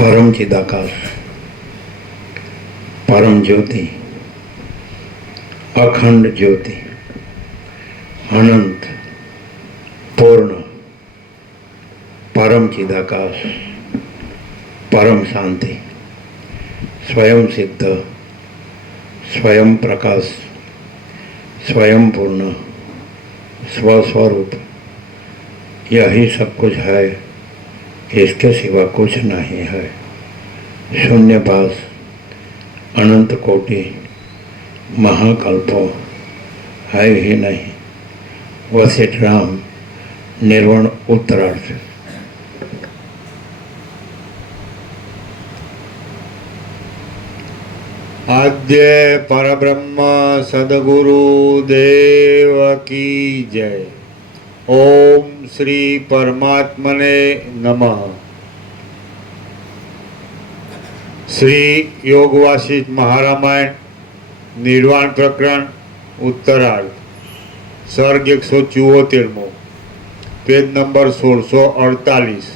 परम चिदाकाश, परम ज्योति, अखंड ज्योति, अनंत, पूर्ण, परम चिदाकाश, परम शांति, स्वयं सिद्ध, स्वयं प्रकाश, स्वयं पूर्ण, स्वस्वरूप, यही सब कुछ है, इसके सिवा कुछ नहीं है। शून्यपास, अनंत कोटि, महाकल्पों है ही नहीं। वशिष्ठ राम, निर्वाण उत्तरार्थ। आद्य परब्रह्म सद्गुरु देव की जय। ओम श्री परमात्मने नमः। श्री योग वासिष्ठ महारामायण निर्वाण प्रकरण उत्तरार्ध, सर्ग 174, पेज नंबर 1648।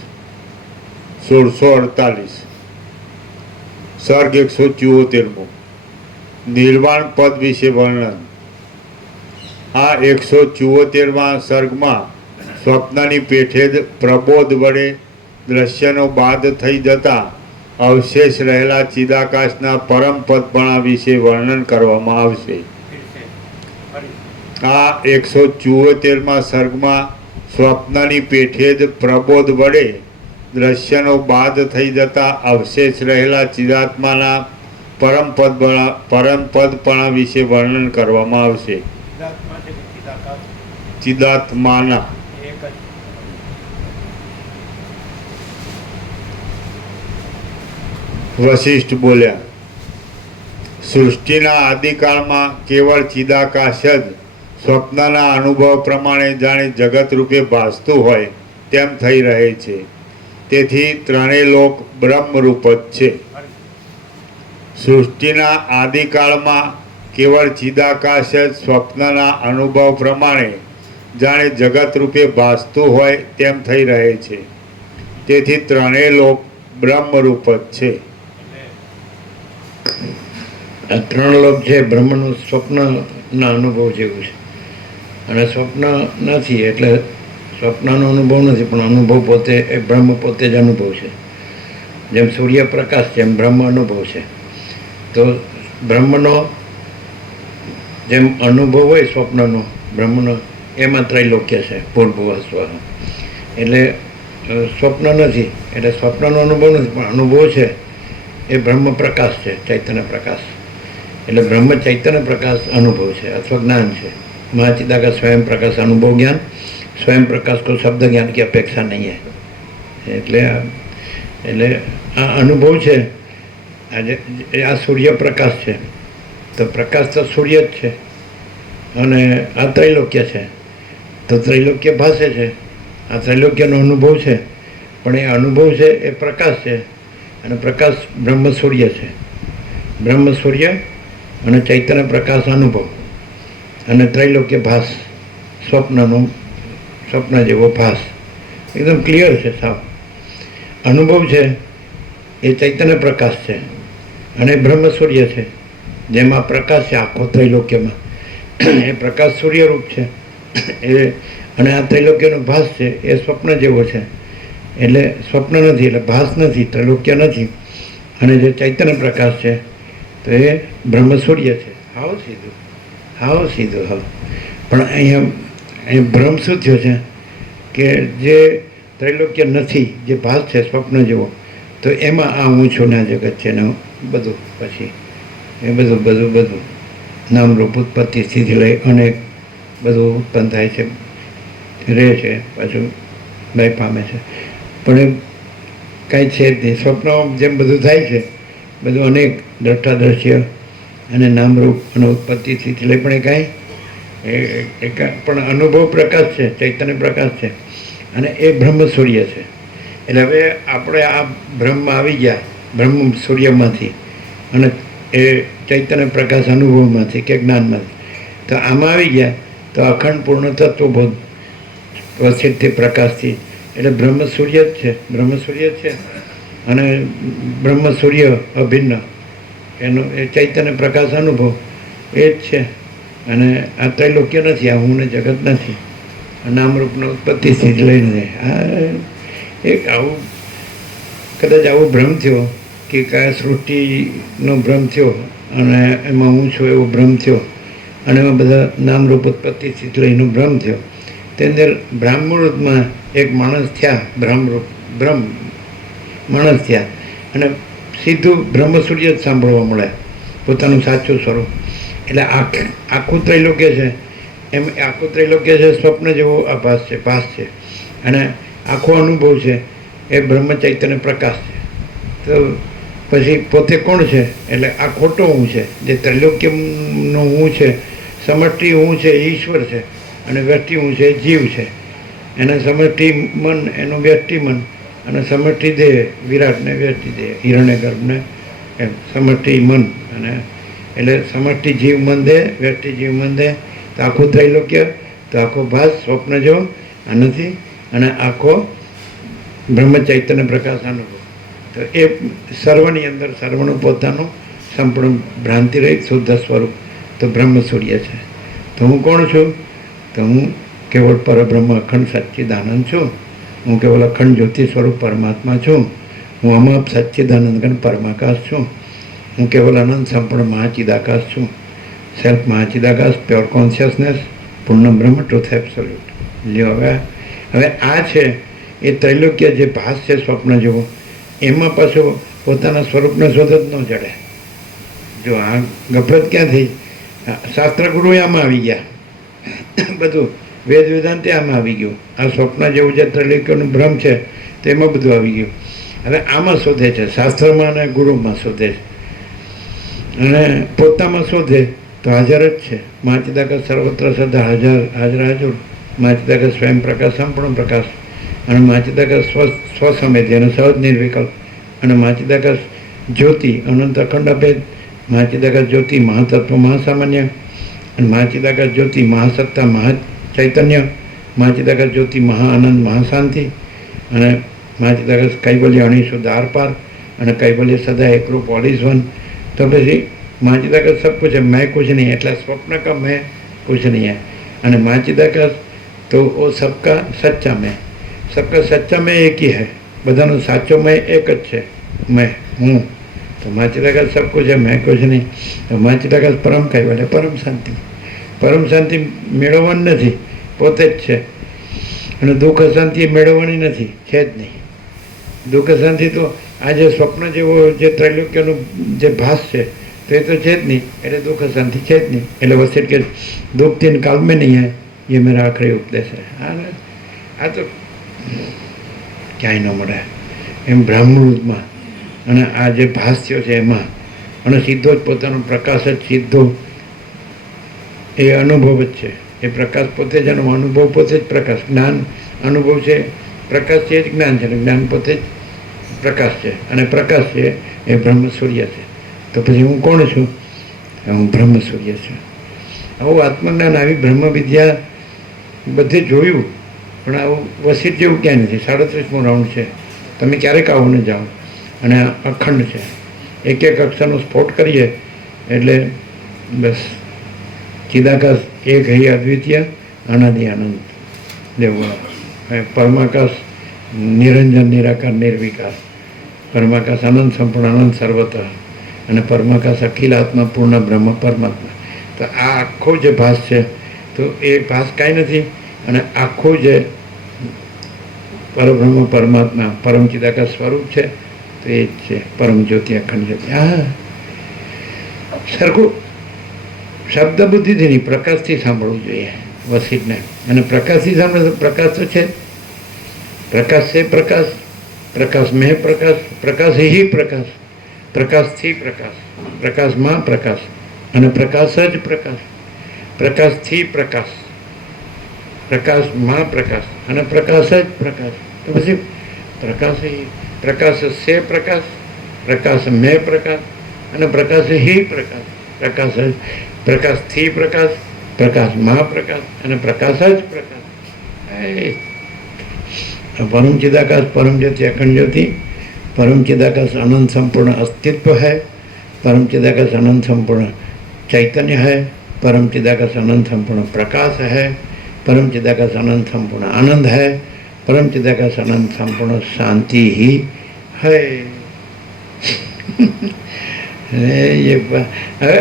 सर्ग 174 निर्वाण पद विषे वर्णन। आ 174 सर्गમાં સ્વપ્નની પેઠે જ પ્રબોધ વડે દ્રશ્યનો બાદ થઈ જતા અવશેષ રહેલા ચિદાકાશના પરમ પદપણા વિશે વર્ણન કરવામાં આવશે। આ 174 सर्गમાં સ્વપ્નની પેઠે જ પ્રબોધ વડે દ્રશ્યનો બાદ થઈ જતા અવશેષ રહેલા ચિદાત્માના પરમ પદપણા વિશે વર્ણન કરવામાં આવશે। ચિદાત્માના વશિષ્ઠ બોલ્યા, સૃષ્ટિના આદિકાળમાં કેવળ ચિદાકાશ જ સ્વપ્નના અનુભવ પ્રમાણે જાણે જગત રૂપે ભાસતું હોય તેમ થઈ રહે છે। તેથી ત્રણેય લોક બ્રહ્મરૂપ જ છે। સૃષ્ટિના આદિકાળમાં કેવળ ચિદાકાશ જ સ્વપ્નના અનુભવ પ્રમાણે જાણે જગત રૂપે ભાસતું હોય તેમ થઈ રહે છે। તેથી ત્રણેય લોક બ્રહ્મરૂપ જ છે। આ ત્રણ લોક છે બ્રહ્મનું સ્વપ્નના અનુભવ જેવું છે, અને સ્વપ્ન નથી એટલે સ્વપ્નનો અનુભવ નથી, પણ અનુભવ પોતે એ બ્રહ્મ પોતે જ અનુભવ છે। જેમ સૂર્યપ્રકાશ છે એમ બ્રહ્મ અનુભવ છે। તો બ્રહ્મનો જેમ અનુભવ હોય સ્વપ્નનો બ્રહ્મનો, એમાં ત્રૈલોક્ય છે, ભૂર્ભુવ સ્વઃ। એટલે સ્વપ્ન નથી એટલે સ્વપ્નનો અનુભવ નથી, પણ અનુભવ છે એ બ્રહ્મ પ્રકાશ છે, ચૈતન્ય પ્રકાશ। એટલે બ્રહ્મ ચૈતન્ય પ્રકાશ અનુભવ છે અથવા જ્ઞાન છે। महाचिदाकाश स्वयं प्रकाश अनुभव ज्ञान, स्वयं प्रकाश को शब्द ज्ञान की अपेक्षा नहीं है। એટલે આ અનુભવ છે। આજે આ સૂર્યપ્રકાશ છે, તો પ્રકાશ તો સૂર્ય જ છે, અને આ ત્રૈલોક્ય છે, તો ત્રૈલોક્ય ભાષે છે। આ ત્રૈલોક્યનો અનુભવ છે, પણ એ અનુભવ છે એ પ્રકાશ છે, અને પ્રકાશ બ્રહ્મ સૂર્ય છે। બ્રહ્મ સૂર્ય અને ચૈતન્ય પ્રકાશ અનુભવ, અને ત્રૈલોક્ય ભાસ, સ્વપ્ન જેવો ભાસ એકદમ ક્લિયર છે સાવ। અનુભવ છે એ ચૈતન્ય પ્રકાશ છે, અને બ્રહ્મ સૂર્ય છે, જેમાં પ્રકાશ છે આખો ત્રૈલોક્યમાં, એ પ્રકાશ સૂર્યરૂપ છે એ। અને આ ત્રૈલોક્યનો ભાસ છે એ સ્વપ્ન જેવો છે, એટલે સ્વપ્ન નથી એટલે ભાસ નથી, ત્રૈલોક્ય નથી। અને જે ચૈતન્ય પ્રકાશ છે તો એ બ્રહ્મ સૂર્ય છે। હાવ સીધું હા। પણ અહીંયા ભ્રમ શું થયો છે કે જે ત્રૈલોક્ય નથી, જે ભાસ છે સ્વપ્ન જેવો, તો એમાં આ હું છું ને આ જગત છે ને બધું, પછી એ બધું નામરૂપ ઉત્પત્તિ સ્થિતિ લઈ અનેક બધું ઉત્પન્ન થાય છે, રહે છે, પાછું લય પામે છે, પણ એ કાંઈ છે જ નહીં। સ્વપ્ન જેમ બધું થાય છે, બધું અનેક દ્રષ્ટાદ્રશ્ય અને નામરૂપ અને ઉત્પત્તિ સ્થિતિ લઈ, પણ એ કાંઈ પણ અનુભવ પ્રકાશ છે, ચૈતન્ય પ્રકાશ છે, અને એ બ્રહ્મ સૂર્ય છે। એટલે હવે આપણે આ બ્રહ્મ આવી ગયા, બ્રહ્મ સૂર્યમાંથી અને એ ચૈતન્ય પ્રકાશ અનુભવમાંથી કે જ્ઞાનમાંથી, તો આમાં આવી ગયા તો અખંડ પૂર્ણ તત્વબોધ વસિષ્ઠ પ્રકાશથી, એટલે બ્રહ્મ સૂર્ય જ છે, બ્રહ્મ સૂર્ય છે। અને બ્રહ્મ સૂર્ય અભિન્ન એનો એ ચૈતન્ય પ્રકાશ અનુભવ એ જ છે. અને આ ત્રૈલોક્ય નથી, આ હું ને જગત નથી, નામરૂપનો ઉત્પત્તિથી જ લઈને આ એક આવું કદાચ આવો ભ્રમ થયો કે કયા સૃષ્ટિનો ભ્રમ થયો અને એમાં હું છું એવો ભ્રમ થયો અને એમાં બધા નામરૂપ ઉત્પત્તિથી જ લઈને ભ્રમ થયો. તે અંદર બ્રાહ્મણમાં એક માણસ થયા, બ્રહ્મ માણસ થયા અને સીધું બ્રહ્મસૂર્ય જ સાંભળવા મળે પોતાનું સાચું સ્વરૂપ. એટલે આખું ત્રૈલોક્ય છે એમ આખું ત્રૈલોક્ય છે સ્વપ્ન જેવો આભાસ છે, ભાસ છે, અને આખો અનુભવ છે એ બ્રહ્મ ચૈતન્ય પ્રકાશ છે. તો પછી પોતે કોણ છે? એટલે આ ખોટો હું છે, જે ત્રૈલોક્યનો હું છે, સમષ્ટિ હું છે ઈશ્વર છે, અને વ્યષ્ટિ હું છે જીવ છે. એના સમષ્ટિ મન એનું વ્યષ્ટિ મન, અને સમષ્ટિ દેહ વિરાટને વ્યષ્ટિ દેહ, હિરણ્ય ગર્ભને એમ સમષ્ટિ મન. અને એટલે સમષ્ટિ જીવ મન દેહ, વ્યષ્ટિ જીવ મન દેહ. તો આખું ત્રૈલોક્ય, તો આખો ભાસ સ્વપ્ન જેવો આ નથી, અને આખો બ્રહ્મ ચૈતન્ય પ્રકાશ અનુભવ. તો એ સર્વની અંદર સર્વનું પોતાનું સંપૂર્ણ ભ્રાંતિ રહિત શુદ્ધ સ્વરૂપ તો બ્રહ્મ સૂર્ય છે. તો હું કોણ છું? તો હું કેવળ પરબ્રહ્મ અખંડ સચ્ચિદાનંદ છું. હું કેવળ અખંડ જ્યોતિ સ્વરૂપ પરમાત્મા છું. હું અમાપ સચ્ચિદાનંદ ઘન પરમાકાશ છું. હું કેવળ અનંત સંપૂર્ણ મહાચિદાકાશ છું. સેલ્ફ મહાચિદાકાશ, પ્યોર કોન્શિયસનેસ, પૂર્ણ બ્રહ્મ, ટ્રુથ એબ્સોલ્યુટ. લ્યો હવે આ છે એ ત્રૈલોક્ય જે ભાસ છે સ્વપ્ન જેવો, એમાં પાછું પોતાના સ્વરૂપને શોધ જ ન જડે. જો આ ગફલત ક્યાં થઈ? શાસ્ત્રગુરુએ આમાં આવી ગયા, બધું વેદ વેદાંતે આમાં આવી ગયું. આ સ્વપ્ન જેવું જે ત્રૈલોક્યનું ભ્રમ છે તેમાં બધું આવી ગયું. હવે આમાં શોધે છે, શાસ્ત્રમાં અને ગુરુમાં શોધે છે, અને પોતામાં શોધે તો હાજર જ છે. મહાચિદાકાશ સર્વત્ર સદા હાજર મહાચિદાકાશ સ્વયં પ્રકાશ, સંપૂર્ણ પ્રકાશ, અને મહાચિદાકાશ સ્વસમેધી અને સહજ નિર્વિકલ્પ, અને મહાચિદાકાશ જ્યોતિ અનંત અખંડ અભેદ, મહાચિદાકાશ જ્યોતિ મહાતત્વ મહાસામાન્ય, અને મહાચિદાકાશ જ્યોતિ મહાસત્તા મહાચૈતન્ય, મહાચિદાકાશ જ્યોતિ મહાઆનંદ મહાશાંતિ, અને મહાચિદાકાશ કૈવલ્ય અણીશુદ્ધ આર પાર, અને કૈવલ્ય સદા એકરૂપ ઓલ ઇઝ વન. तो પછી મહાચિદાકાશ सब कुछ है, मैं कुछ नहीं है, એટલે સ્વપ્ન का मैं कुछ नहीं है. અને મહાચિદાકાશ તો वो सबका सच्चा मैं, सबका सच्चा मैं एक ही है, બધાનો સાચો મેં એક જ છે, મેં હું. તો મહાચિદાકાશ सब कुछ है, मैं कुछ नहीं. તો મહાચિદાકાશ પરમ કહેવાય, પરમ શાંતિ મેળવવાની નથી, પોતે જ છે. અને દુઃખ અશાંતિ મેળવવાની નથી, છે જ નહીં. દુઃખ શાંતિ તો આ જે સ્વપ્ન જેવો જે ત્રૈલોક્યનો જે ભાસ છે તો એ તો છે જ નહીં, એટલે દુઃખ શાંતિ છે જ નહીં. એટલે વસિષ્ઠ કે દુઃખ તીન કાલ મેં નહીં હે, એ મેરા આખરી ઉપદેશ છે. આ તો ક્યાંય ન મળે એમ બ્રાહ્મણમાં. અને આ જે ભાસ થયો છે એમાં, અને સીધો જ પોતાનો પ્રકાશ જ સીધો એ અનુભવ જ છે. એ પ્રકાશ પોતે જ અનુભવ પોતે જ પ્રકાશ, જ્ઞાન અનુભવ છે, પ્રકાશ છે જ જ્ઞાન છે, જ્ઞાન પોતે જ પ્રકાશ છે, અને પ્રકાશ છે એ બ્રહ્મ સૂર્ય છે. તો પછી હું કોણ છું? હું બ્રહ્મ સૂર્ય છું. આવું આત્મજ્ઞાન, આવી બ્રહ્મ વિદ્યા બધે જોયું, પણ આવું વસિષ્ઠ જેવું ક્યાંય નથી. 37મો રાઉન્ડ છે, તમે ક્યારેક આવો ને જાઓ. અને અખંડ છે, એક એક અક્ષરનો સ્ફોટ કરીએ એટલે બસ ચિદાકાશ એક હૈ અદ્વિતીય અનાદિ આનંદ દેવું. પરમાકાશ નિરંજન નિરાકાર નિર્વિકાર, પરમાકાશ અનંત સંપૂર્ણ અનંત સર્વત્ર, અને પરમાકાશ અખિલ આત્મા પૂર્ણ બ્રહ્મ પરમાત્મા. તો આ આખો જે ભાસ છે તો એ ભાસ કાંઈ નથી, અને આખું જે પરબ્રહ્મ પરમાત્મા પરમ ચિદાકાશ સ્વરૂપ છે તો એ જ છે પરમ જ્યોતિ અખંડ જ્યોતિ. હા, સરખું શબ્દ બુદ્ધિથી નહીં, પ્રકાશથી સાંભળવું જોઈએ વસિષ્ઠને. અને પ્રકાશથી સાંભળે તો પ્રકાશ તો છે, પ્રકાશ છે પ્રકાશ, પ્રકાશ મેં પ્રકાશ, પ્રકાશ હિ પ્રકાશ, પ્રકાશથી પ્રકાશ, પ્રકાશમાં પ્રકાશ, અને પ્રકાશ જ પ્રકાશ, પ્રકાશથી પ્રકાશ, પ્રકાશમાં પ્રકાશ, અને પ્રકાશ જ પ્રકાશ. તો પછી પ્રકાશ પ્રકાશ છે પ્રકાશ, પ્રકાશ મેં પ્રકાશ, અને પ્રકાશ હિ પ્રકાશ, પ્રકાશ જ પ્રકાશથી પ્રકાશ, પ્રકાશમાં પ્રકાશ, અને પ્રકાશ જ પ્રકાશ. પરમ ચિદાકાશ પરમ જ્યોતિ અખંડ જ્યોતિ परम चिदाकाश अनंत संपूर्ण अस्तित्व है, परम चिदाकाश अनंत संपूर्ण चैतन्य है, परम चिदाकाश अनंत संपूर्ण प्रकाश है, परम चिदाकाश अनंत संपूर्ण आनंद है, परम चिदाकाश अनंत संपूर्ण शांति ही है. એ હવે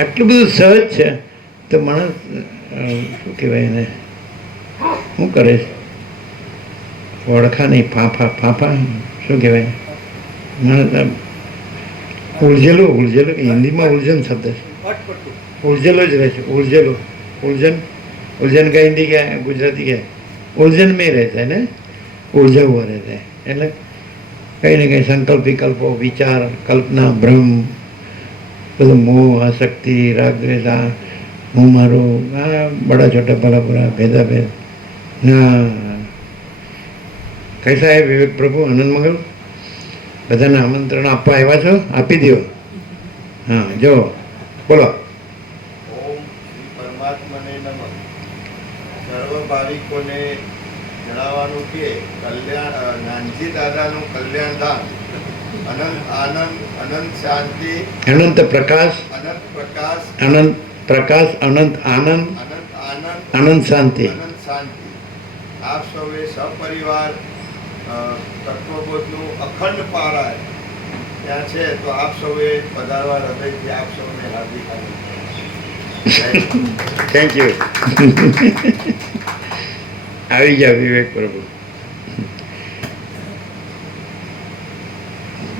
આટલું બધું સહજ છે તો માણસ શું કહેવાય એને શું કરે છે? ઓળખા નહીં, ફાંફા શું કહેવાય? માણસ ઉલઝેલો હિન્દીમાં ઉલઝન શબ્દ છે, ઉલઝેલો જ રહે છે. ઉલઝન का हिंदी क्या है, गुजराती क्या है? उलझन में रहता है ने, उलझा हुआ रहता है. એટલે કંઈ ને કંઈ સંકલ્પ વિકલ્પો, વિચાર, કલ્પના, ભ્રમ, બધું મોહ, આસક્તિ, રાગ દ્વેષ, હું મારું, આ બડા છોટા ભલા બુરા, ભેદા ભેદ. ના કૈસા હે વિવેક પ્રભુ, આનંદ મંગલ? બધાને આમંત્રણ આપવા આવ્યા છો? આપી દો. હા, જો બોલો. ઓમ શ્રી પરમાત્માને નમઃ. સર્વ ભાવિકોને જણાવવાનું કે નાનજી દાદાનું કલ્યાણધામ અનંત આનંદ, અનંત શાંતિ, અનંત પ્રકાશ, અનંત પ્રકાશ, અનંત આનંદ, અનંત આનંદ, અનંત શાંતિ. અનંત શાંતિ. આપ સૌએ સપરિવાર તત્વબોધનું અખંડ પારાય ત્યાં છે, તો આપ સૌએ પધારવા હૃદયથી આપ સૌને હાર્દિક થેન્ક યુ. આવી ગયા વિવેક પ્રભુ.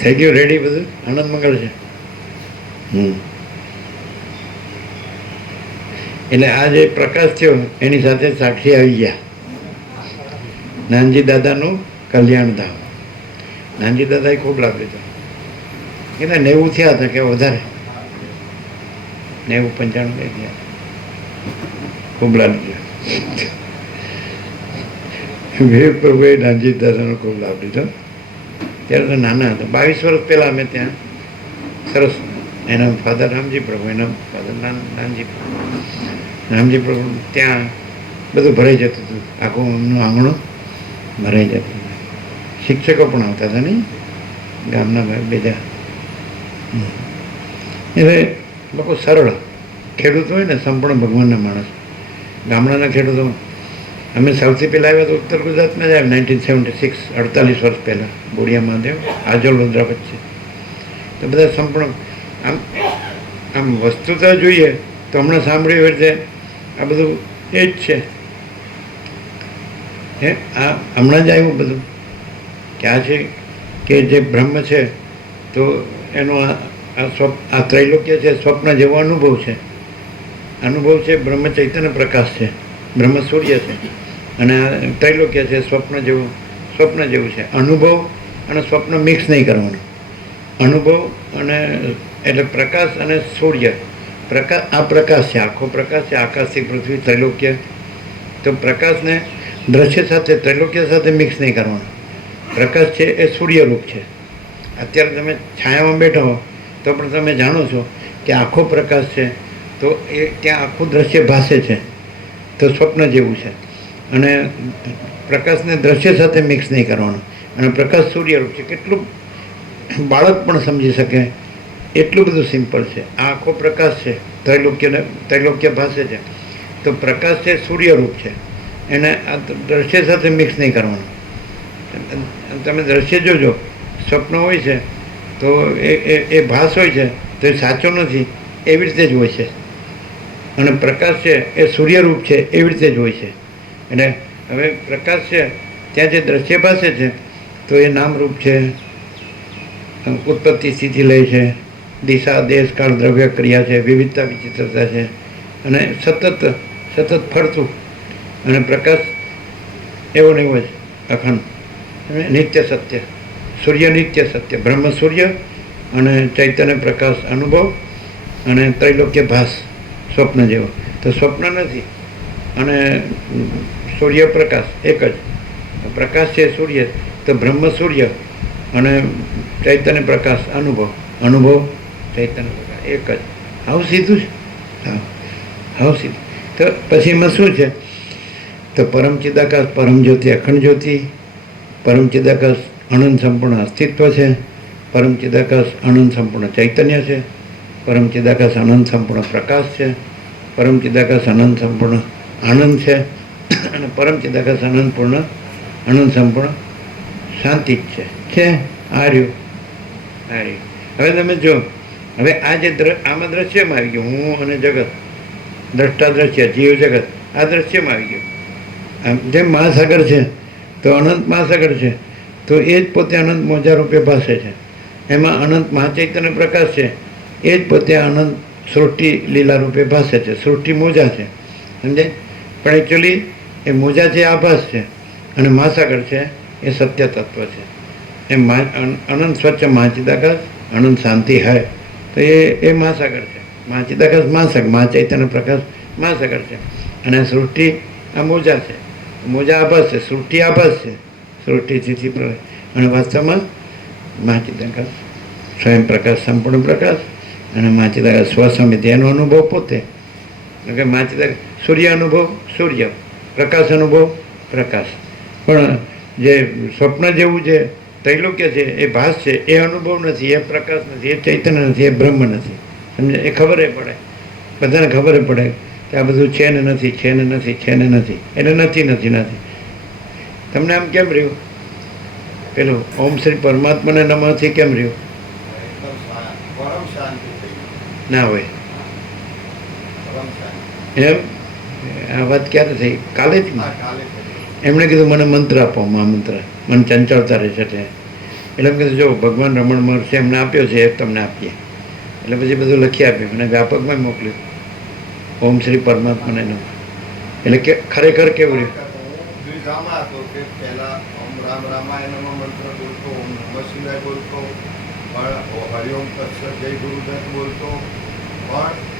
થઈ ગયું રેડી બધું? આનંદ મંગળ છે. એટલે આ જે પ્રકાશ થયો એની સાથે સાક્ષી આવી ગયા. નાનજી દાદાનું કલ્યાણધામ. નાનજી દાદાએ ખૂબ લાભ લીધો. એટલે 90 થયા હતા કે વધારે? 90-95 થઈ ગયા. ખૂબ લાભ લીધો. વિવેક પ્રભુએ નાનજી દાદાનો ખૂબ લાભ લીધો. ત્યારે તો નાના હતા, 22 વર્ષ પહેલાં અમે ત્યાં સરસ, એના ફાધર રામજી પ્રભુ, એના ફાધર નાનજી પ્રભુ. રામજી પ્રભુ ત્યાં બધું ભરાઈ જતું હતું, આખું એમનું આંગણું ભરાઈ જતું હતું. શિક્ષકો પણ આવતા હતા નહીં, ગામના બધા. એટલે લોકો સરળ ખેડૂત હોય ને, સંપૂર્ણ ભગવાનના માણસ. ગામડાના ખેડૂતો, અમે સૌથી પહેલાં આવ્યા તો ઉત્તર ગુજરાતમાં જ આવ્યા 1976, 48 વર્ષ પહેલાં, બોડિયા મહાદેવ, આજોલ વડોદરા વચ્ચે. તો બધા સંપૂર્ણ આમ વસ્તુતા જોઈએ તો હમણાં સાંભળ્યું એવી રીતે આ બધું એ જ છે. હે આ હમણાં જ આવ્યું બધું કે આ છે કે જે બ્રહ્મ છે તો એનો આ ત્રૈલોક્ય છે, સ્વપ્ન જેવો અનુભવ છે. અનુભવ છે, બ્રહ્મ ચૈતન્ય પ્રકાશ છે, બ્રહ્મ સૂર્ય છે, અને આ ત્રૈલોક્ય છે, સ્વપ્ન જેવું છે. અનુભવ અને સ્વપ્ન મિક્સ નહીં કરવાનું. અનુભવ અને એટલે પ્રકાશ અને સૂર્ય. આ પ્રકાશ છે, આખો પ્રકાશ છે, આકાશથી પૃથ્વી, ત્રૈલોક્ય. તો પ્રકાશને દ્રશ્ય સાથે, ત્રૈલોક્ય સાથે મિક્સ નહીં કરવાનું. પ્રકાશ છે એ સૂર્યરૂપ છે. અત્યારે તમે છાયામાં બેઠા હો તો પણ તમે જાણો છો કે આખો પ્રકાશ છે, તો એ ત્યાં આખું દ્રશ્ય ભાસે છે, તો સ્વપ્ન જેવું છે. અને પ્રકાશને દ્રશ્ય સાથે મિક્સ નહીં કરવાનું. અને પ્રકાશ સૂર્યરૂપ છે. કેટલું બાળક પણ સમજી શકે એટલું બધું સિમ્પલ છે. આ આખો પ્રકાશ છે, ત્રૈલોક્ય ભાસે છે, તો પ્રકાશ છે સૂર્યરૂપ છે, એને આ દ્રશ્ય સાથે મિક્સ નહીં કરવાનું. તમે દ્રશ્ય જોજો, સ્વપ્ન હોય છે તો એ ભાસ હોય છે તો એ સાચો નથી, એવી રીતે જ હોય છે. અને પ્રકાશ છે એ સૂર્યરૂપ છે, એવી રીતે જ હોય છે. એટલે હવે પ્રકાશ છે ત્યાં જે દ્રશ્ય પાસે છે તો એ નામરૂપ છે, ઉત્પત્તિ સ્થિતિ લય છે, દિશા, દેશ, કાળ, દ્રવ્ય, ક્રિયા છે, વિવિધતા, વિચિત્રતા છે, અને સતત ફરતું. અને પ્રકાશ એવો ને એવો જ અખંડ, નિત્ય સત્ય, સૂર્ય નિત્ય સત્ય, બ્રહ્મ સૂર્ય અને ચૈતન્ય પ્રકાશ અનુભવ અને ત્રૈલોક્ય ભાસ સ્વપ્ન જેવો. તો સ્વપ્ન નથી અને સૂર્ય પ્રકાશ એક જ. પ્રકાશ છે સૂર્ય, તો બ્રહ્મ સૂર્ય અને ચૈતન્ય પ્રકાશ અનુભવ ચૈતન્ય પ્રકાશ એક જ. આવું સીધું છે. આવું સીધું. તો પછી એમાં શું છે? તો પરમ ચિદાકાશ, પરમ જ્યોતિ, અખંડ જ્યોતિ, પરમ ચિદાકાશ અનંત સંપૂર્ણ અસ્તિત્વ છે, પરમ ચિદાકાશ અનંત સંપૂર્ણ ચૈતન્ય છે, પરમ ચિદાકાશ અનંત સંપૂર્ણ પ્રકાશ છે, પરમ ચિદાકાશ અનંત સંપૂર્ણ આનંદ છે, અને પરમ ચિદાકાશ અનંત સંપૂર્ણ શાંતિ જ છે. આ રહ્યું. હવે તમે જો, હવે આ જે આમાં દ્રશ્યમાં આવી ગયું, હું અને જગત, દ્રષ્ટા દ્રશ્ય, જીવ જગત, આ દ્રશ્યમાં આવી ગયું. આમ જેમ મહાસાગર છે તો અનંત મહાસાગર છે, તો એ જ પોતે અનંત મોજા રૂપે ભાસે છે. એમાં અનંત મહાચૈતન્ય પ્રકાશ છે, એ જ પોતે અનંત સૃષ્ટિ લીલા રૂપે ભાસે છે. સૃષ્ટિ મોજા છે, સમજાય? પણ એકચ્યુઅલી એ મોજા છે, આભાસ છે, અને મહાસાગર છે એ સત્ય તત્વ છે. એ અનંત સ્વચ્છ મહાચિદાકાશ અનંત શાંતિ હૈ, તો એ મહાસાગર છે. મહાચિદાકાશ મહાસાગર, મહાચૈતન્ય પ્રકાશ મહાસાગર છે, અને આ સૃષ્ટિ આ મોજા છે. મોજા આભાસ છે, સૃષ્ટિ આભાસ છે, સૃષ્ટિથી પ્રલય. અને વાસ્તવમાં મહાચિદાકાશ સ્વયં પ્રકાશ, સંપૂર્ણ પ્રકાશ, અને મહાચિદાકાશ સ્વસમિતિ, એનો અનુભવ પોતે. કે મહાચિદાકાશ સૂર્ય અનુભવ, સૂર્ય પ્રકાશ અનુભવ, પ્રકાશ. પણ જે સ્વપ્ન જેવું જે તૈલોક્ય છે, એ ભાસ છે, એ અનુભવ નથી, એ પ્રકાશ નથી, એ ચૈતન્ય નથી, એ બ્રહ્મ નથી. સમજે? એ ખબર પડે, બધાને ખબર પડે કે આ બધું છે ને નથી, છે ને નથી, છે ને નથી, એટલે નથી. તમને આમ કેમ રહ્યું? પેલું ઓમ શ્રી પરમાત્માને નમઃથી કેમ રહ્યું? એકદમ પરમ શાંતિ થઈ ગઈ. ના હોય પરમ શાંતિ. એમ. આ વાત ક્યારે થઈ? કાલે જ. હા, કાલે થઈ ગઈ. એમણે કીધું મને મંત્ર આપો, મહામંત્ર, મને ચંચળતા રહેશે. એટલે એમ કીધું જો ભગવાન રમણ મહર્ષિ એમને આપ્યો છે, એ તમને આપીએ. એટલે પછી બધું લખી આપ્યું અને વ્યાપકમાં મોકલ્યું, ઓમ શ્રી પરમાત્માને નમઃ. એટલે કે ખરેખર કેવું રહ્યું? હું દ્વિધામાં હતો કે પહેલા ઓમ રામ રામાય નમઃ મંત્ર બોલતો, ઓમ નમઃ શિવાય બોલતો, પણ હરિઓમ તત્સત જય ગુરુદત્ત બોલતો, પણ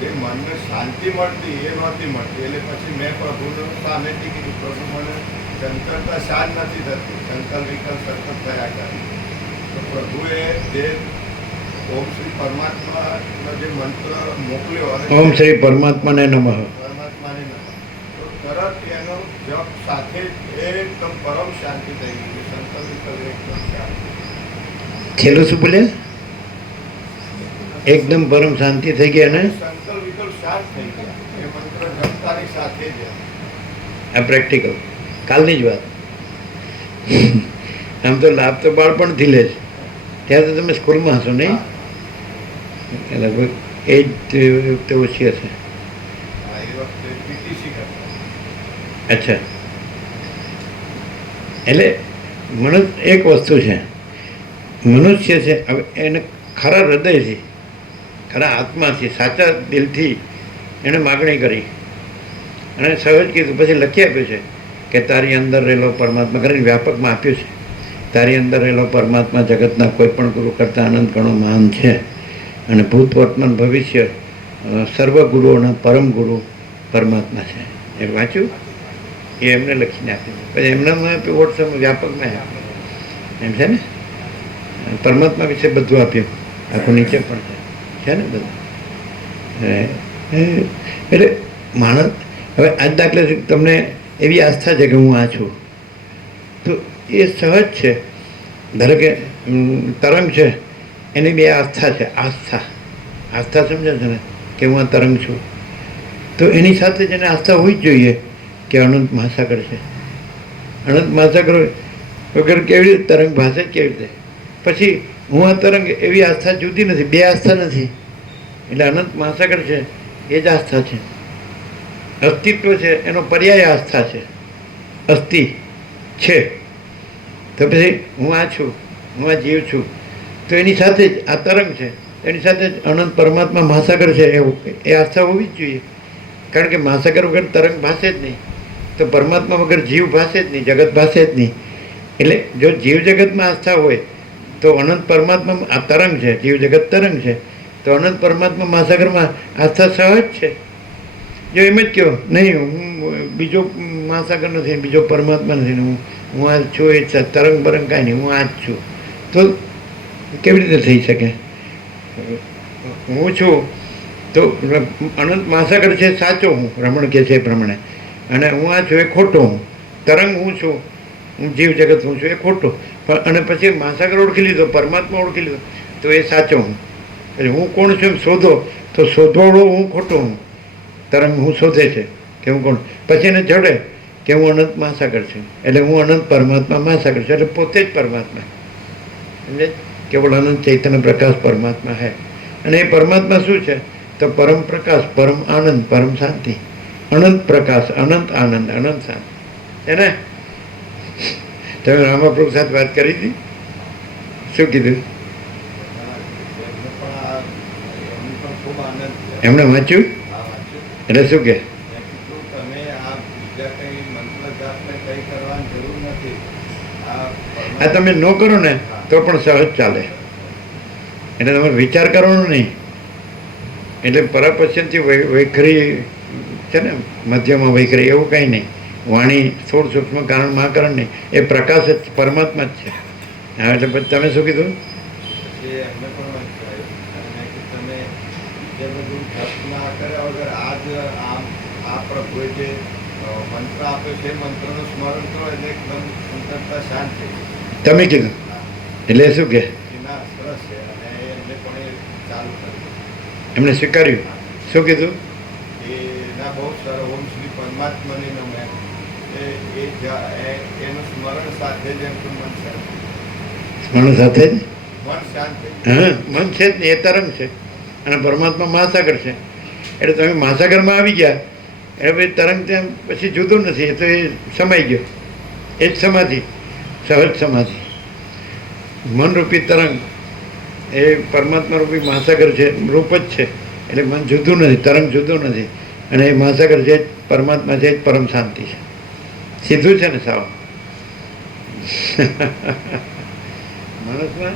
જે મનને શાંતિ મળતી એ નહોતી મળતી. એટલે પછી મેં પ્રભુને સામેથી કીધું, પ્રભુ મને ચંચળતા શાંત નથી થતી, સંકલ્પ વિકલ્પ સતત થયા કરે. તો પ્રભુએ જે ઓમ શ્રી પરમાત્માનો જે મંત્ર મોકલ્યો, અને ઓમ શ્રી પરમાત્માને નમઃ. પરમાત્માને નમઃ, તો તરત એનો જપ સાથે જ એકદમ પરમ શાંતિ થઈ ગઈ. સંકલ્પ વિકલ્પ એકદમ શાંતિ. છેલ્લું શું બોલે? એકદમ પરમ શાંતિ થઈ ગઈ. અને સંકલ્પ વિકલ્પ શાંત થઈ ગયા એ મંત્ર જપતાની સાથે જ. આ પ્રેક્ટિકલ કાલની જ વાત. આમ તો લાભ તો બાળપણથી લે છે. ત્યારે તો તમે સ્કૂલમાં હશો નહીં? લગભગ એ જ વખતે ઓછી હશે. હા, એ વખતે પીટીસી કરતા. અચ્છા. એટલે એક વસ્તુ છે, મનુષ્ય છે, હવે એને ખરા હૃદયથી, ખરા આત્માથી, સાચા દિલથી એણે માગણી કરી અને સહજ કીધું, પછી લખી આપ્યું છે કે તારી અંદર રહેલો પરમાત્મા, કરીને વ્યાપકમાં આપ્યું છે, તારી અંદર રહેલો પરમાત્મા જગતના કોઈ પણ ગુરુ કરતાં અનંત ગણો મહાન છે, અને ભૂત વર્તમાન ભવિષ્ય સર્વ ગુરુઓના પરમ ગુરુ પરમાત્મા છે. એ વાંચ્યું? એ એમને લખીને આપ્યું. પછી એમનામાં આપ્યું, વોટ્સઅપ વ્યાપકમાં આપ્યું. એમ છે ને, પરમાત્મા વિશે બધું આપ્યું, આખું નીચે પણ છે ને બધું. એટલે માણસ હવે આજ દાખલે તમને એવી આસ્થા છે કે હું આ છું, તો એ સહજ છે. ધારો કે તરંગ છે, એની બે આસ્થા છે. આસ્થા સમજે છે ને, કે હું આ તરંગ છું, તો એની સાથે જ એને આસ્થા હોવી જ જોઈએ કે અનંત મહાસાગર છે. અનંત મહાસાગર વગર કેવી રીતે તરંગ ભાષે જ કેવી રીતે? પછી હું આ તરંગ, એવી આસ્થા જુદી નથી, બે આસ્થા નથી. એટલે અનંત મહાસાગર છે એ જ આસ્થા છે. અસ્તિત્વ છે એનો પર્યાય આસ્થા છે. અસ્થિ છે તો પછી હું આ છું, હું આ જીવ છું, તો એની સાથે જ આ તરંગ છે, એની સાથે જ અનંત પરમાત્મા મહાસાગર છે, એ આસ્થા હોવી જ જોઈએ. કારણ કે મહાસાગર વગર તરંગ ભાષે જ નહીં, તો પરમાત્મા વગર જીવ ભાષે જ નહીં, જગત ભાષે જ નહીં. એટલે જો જીવ જગતમાં આસ્થા હોય તો અનંત પરમાત્મા આ તરંગ છે, જીવ જગત તરંગ છે, તો અનંત પરમાત્મા મહાસાગરમાં આસ્થા સહજ છે. જો એમ જ કહો નહીં હું બીજો મહાસાગર નથી, બીજો પરમાત્મા નથી, હું આ છું, એ તરંગ બરંગ કાંઈ નહીં, હું આ જ છું, તો કેવી રીતે થઈ શકે? હું છું તો અનંત મહાસાગર છે સાચો હું, રમણ કહે છે એ પ્રમાણે, અને હું આ છું એ ખોટો હું. તરંગ હું છું, હું જીવ જગત હું છું એ ખોટો. અને પછી મહાસાગર ઓળખી લીધો, પરમાત્મા ઓળખી લીધો, તો એ સાચો હું. એટલે હું કોણ છું એમ શોધો તો શોધવાળો હું ખોટો હું. તરંગ હું શોધે છે કે હું કોણ, પછી એને જડે કે હું અનંત મહાસાગર છું, એટલે હું અનંત પરમાત્મા મહાસાગર છું, એટલે પોતે જ પરમાત્મા. એટલે કેવળ અનંત ચૈતન્ય પ્રકાશ પરમાત્મા હે. અને એ પરમાત્મા શું છે તો પરમ પ્રકાશ, પરમ આનંદ, પરમ શાંતિ, અનંત પ્રકાશ, અનંત આનંદ, અનંત શાંતિ. એને તમે રામાપ્રભુ સાથે વાત કરી હતી, શું કીધું? એમને પણ એમને પણ ખૂબ આનંદ થયો. એમણે વાંચ્યું આ વાંચ્યું. એટલે શું કે મેં કીધું તમે આ બીજા કંઈ મંત્ર જાપને કંઈ કરવાની જરૂર નથી. આ તમે ન કરો ને તો પણ સહજ ચાલે. એટલે તમારે વિચાર કરવાનો નહીં. એટલે પરાપશ્ચિમથી વૈખરી છે ને, મધ્યમાં વૈખરી એવું કંઈ નહીં. વાણી થોડું સૂક્ષ્મ કારણ મહાકરણ નહીં, એ પ્રકાશ જ પરમાત્મા જ છે. હા, એટલે પછી તમે શું કીધું? પછી એમને પણ વાંચ્યું. અને મેં કીધું તમે બીજે બધું જપ ના કર્યા વગર આ પ્રભુએ જે મંત્ર આપ્યો છે એ મંત્રનું સ્મરણ કરો એટલે એકદમ અંતરતા શાંત થઈ જાય. તમે કીધું એટલે શું કે એના સરસ છે અને એમને પણ એ ચાલુ કર્યું. એમણે સ્વીકાર્યું? શું કીધું? એના બહુ સરસ ઓમ શ્રી પરમાત્માની નમે એનું સ્મરણ સાથે જ એમનું મન શાંત થઈ જાય. સ્મરણ સાથે જ મન શાંત થઈ જાય. હા, મન છે જ ને, એ તરંગ છે અને પરમાત્મા મહાસાગર છે. એટલે તમે મહાસાગરમાં આવી ગયા એટલે પછી તરંગ ત્યાં પછી જુદું નથી, એ તો એ સમાઈ ગયો. એ જ સમાધિ, સહજ સમાધિ. મનરૂપી તરંગ એ પરમાત્મા રૂપી મહાસાગર છે, રૂપ જ છે. એટલે મન જુદું નથી, તરંગ જુદું નથી, અને એ મહાસાગર છે જ પરમાત્મા છે જ પરમ શાંતિ છે. સીધું છે ને સાવ. માણસમાં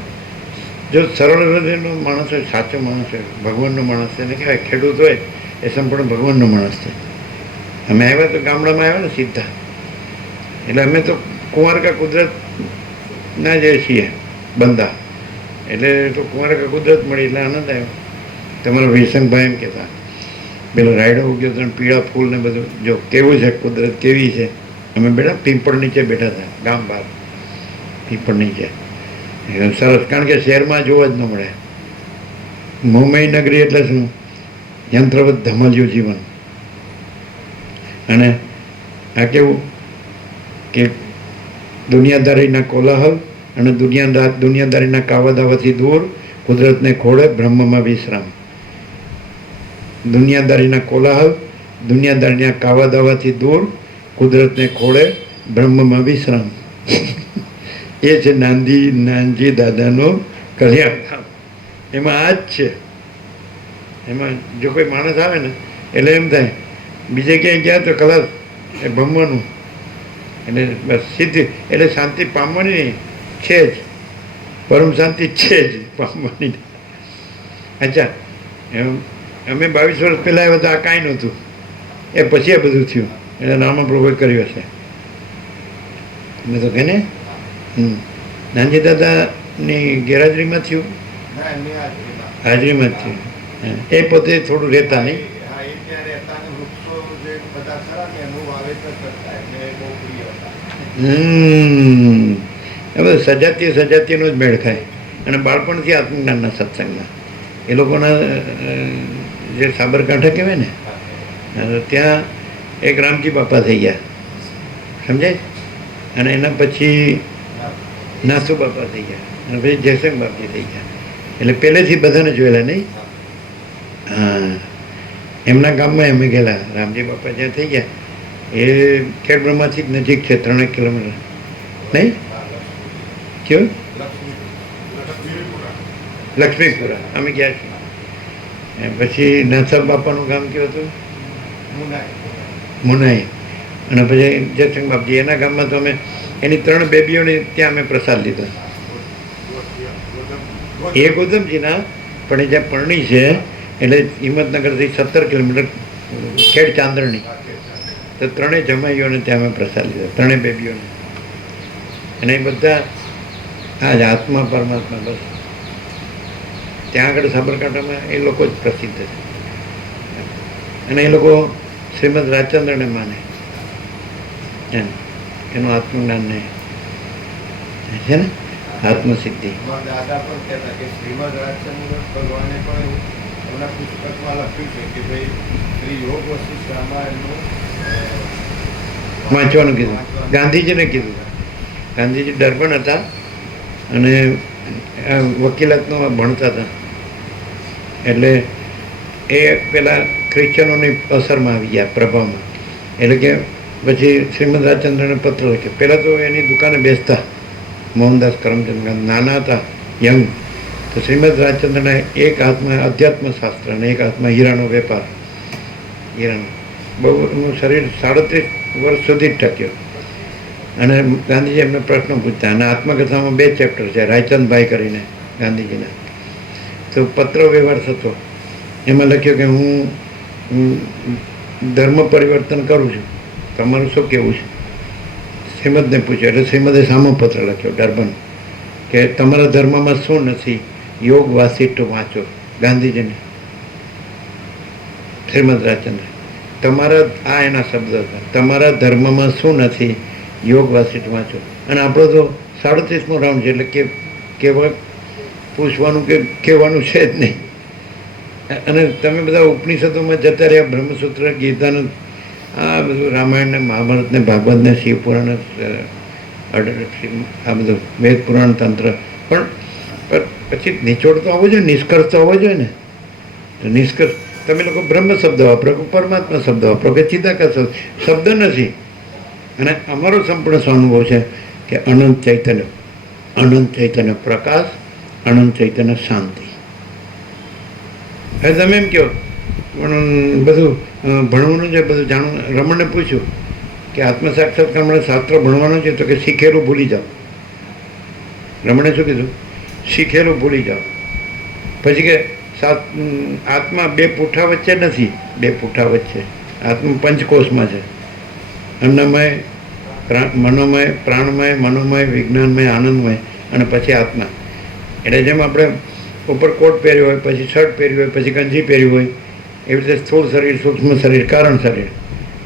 જો સરળ હૃદયનો માણસ હોય, સાચો માણસ હોય, ભગવાનનો માણસ છે, એને કહેવાય ખેડૂત હોય એ સંપૂર્ણ ભગવાનનો માણસ છે. અમે આવ્યા તો ગામડામાં આવ્યા ને સીધા, એટલે અમે તો કુંવારકા કુદરતના જે છીએ બંદા, એટલે તો કુંવારકા કુદરત મળી એટલે આનંદ આવ્યો. તમારા વિરસંગભાઈ એમ કહેતા, પેલો રાયડો ઉગ્યો તો પીળા ફૂલ ને બધું, જો કેવું છે કુદરત, કેવી છે. અમે બેઠા પીંપળ નીચે બેઠા હતા, ગામ બહાર પીંપળ નીચે. સરસ, કારણ કે શહેરમાં જોવા જ ન મળે. મોહમય નગરી એટલે શું? યંત્રવત ધમાલ્યું જીવન. અને આ કેવું કે દુનિયાદારીના કોલાહલ અને દુનિયાદારીના કાવાદાવાથી દૂર, કુદરતને ખોળે બ્રહ્મમાં વિશ્રામ. દુનિયાદારીના કોલાહલ, દુનિયાદારીના કાવાદાવાથી દૂર, કુદરતને ખોળે બ્રહ્મમાં વિશ્રામ. એ છે નાનજી દાદાનો કલ્યાણ. એમાં આ જ છે. એમાં જો કોઈ માણસ આવે ને એટલે એમ થાય બીજે ક્યાંય ગયા તો કલાસ એ ભમવાનું, એટલે બસ સીધી, એટલે શાંતિ પામવાની નહીં, છે જ પરમ શાંતિ છે જ પામવાની. અચ્છા, અમે 22 વર્ષ પહેલાં આવ્યા તો આ કાંઈ નહોતું, એ પછી આ બધું થયું. એટલે રામાપ્રભુએ કર્યું હશે. મેં તો કે ને નાનજી દાદાની ગેરહાજરીમાં થયું, ના એમની હાજરીમાં જ થયું. એ પોતે થોડું રહેતા નહીં. હા, એ ત્યાં રહેતા અને વૃક્ષો જે બધા ખરા ને એનું વાવેતર કરતા એટલે એ બહુ પ્રિય હતા. એ બધું સજાતીયનો જ મેળ ખાય. અને બાળપણથી આત્મજ્ઞાનના સત્સંગમાં એ લોકોના જે સાબરકાંઠા કહેવાય ને, ત્યાં એક રામજી બાપા થઈ ગયા, સમજાય? અને એના પછી નાસુ બાપા થઈ ગયા, અને પછી જયસંગ બાપજી થઈ ગયા. એટલે પહેલેથી બધાને જોયેલા નહીં. હા, એમના ગામમાં અમે ગયેલા. રામજી બાપા જ્યાં થઈ ગયા એ ખેડબ્રહ્માથી જ નજીક છે, 3 કિલોમીટર નહીં? કયું? લક્ષ્મીપુરા અમે ગયા છીએ. પછી નાથા બાપાનું ગામ કયું હતું? મુનાઈ. અને પછી જયસંગ બાપજી, એના ગામમાં તો અમે એની 3 બેબીઓને ત્યાં અમે પ્રસાદ લીધો. એ ગોધમજીના, પણ એ જ્યાં પરણી છે એટલે હિંમતનગરથી 17 કિલોમીટર ખેડ ચાંદરણી, તો 3 જમાઈઓને ત્યાં અમે પ્રસાદ લીધો, 3 બેબીઓને. અને એ બધા આ જ આત્મા પરમાત્મા, બસ ત્યાં આગળ સાબરકાંઠામાં એ લોકો જ પ્રસિદ્ધ છે. અને એ લોકો શ્રીમદ રાજચંદ્રને માને, એનું આત્મજ્ઞાનને. છે ને આત્મસિદ્ધિ. અમારા દાદા પણ કહેતા કે શ્રીમદ રાજચંદ્ર ભગવાને પણ એમના પુસ્તકમાં લખ્યું છે કે ભાઈ શ્રી યોગ વશિષ્ઠ રામાયણનું વાંચવાનું કીધું. ગાંધીજીને કીધું. ગાંધીજી દર્પણ હતા અને આ વકીલાતનું ભણતા હતા એટલે એ પેલા ક્રિશ્ચનોની અસરમાં આવી ગયા, પ્રભાવમાં. એટલે કે પછી શ્રીમદ રાજચંદ્રને પત્ર લખ્યો. પહેલાં તો એની દુકાને બેસતા મોહનદાસ કરમચંદ ગાંધી, નાના હતા, યંગ. તો શ્રીમદ રાજચંદ્રના એક હાથમાં અધ્યાત્મ શાસ્ત્ર અને એક હાથમાં હીરાનો વેપાર. હીરાનો બહુ એનું શરીર 37 વર્ષ સુધી જ ટક્યો. અને ગાંધીજી એમને પ્રશ્નો પૂછતા. અને આત્મકથામાં 2 ચેપ્ટર છે, રાયચંદભાઈ કરીને ગાંધીજીના. તો પત્ર વ્યવહાર થતો. એમાં લખ્યું કે હું ધર્મ પરિવર્તન કરું છું, તમારું શું કહેવું છે? શ્રીમદને પૂછ્યું એટલે શ્રીમદે સામો પત્ર લખ્યો ડર્બન કે તમારા ધર્મમાં શું નથી, યોગ વાસિષ્ઠ વાંચો. ગાંધીજીને શ્રીમદ રાજચંદ્ર તમારા, આ એના શબ્દ હતા, તમારા ધર્મમાં શું નથી, યોગ વાસિષ્ઠ વાંચો. અને આપણો તો 37મો રાઉન્ડ છે એટલે કે કેવા પૂછવાનું કે કહેવાનું છે જ નહીં. અને તમે બધા ઉપનિષદોમાં જતા રહ્યા, બ્રહ્મસૂત્ર, ગીતાનું, આ બધું રામાયણ ને મહાભારત ને ભાગવત ને શિવપુરાણ, આ બધું વેદ પુરાણ તંત્ર. પણ પછી નિચોડ તો આવવો જોઈએ, નિષ્કર્ષ તો આવવો જોઈએ ને. તો નિષ્કર્ષ તમે લોકો બ્રહ્મ શબ્દ વાપરો કે પરમાત્મા શબ્દ વાપરો કે ચિદાકાશ શબ્દ નથી. અને અમારો સંપૂર્ણ સ્વાનુભવ છે કે અનંત ચૈતન્ય પ્રકાશ, અનંત ચૈતન્ય શાંતિ. હવે તમે એમ કહો પણ બધું ભણવાનું છે, બધું જાણવું. રમણને પૂછ્યું કે આત્મ સાક્ષાત્કાર માટે શાસ્ત્ર ભણવાનું છે, તો કે શીખેલું ભૂલી જાઓ. રમણે શું કીધું? શીખેલું ભૂલી જાઓ. પછી કે આત્મા 2 પૂઠા વચ્ચે નથી, 2 પૂઠા વચ્ચે. આત્મા પંચકોશમાં છે, અન્નમય, મનોમય, પ્રાણમય, મનોમય, વિજ્ઞાનમય, આનંદમય, અને પછી આત્મા. એટલે જેમ આપણે ઉપર કોટ પહેર્યો હોય, પછી શર્ટ પહેર્યું હોય, પછી ગંજી પહેર્યું હોય, એવી રીતે સ્થૂળ શરીર, સૂક્ષ્મ શરીર, કારણ શરીર.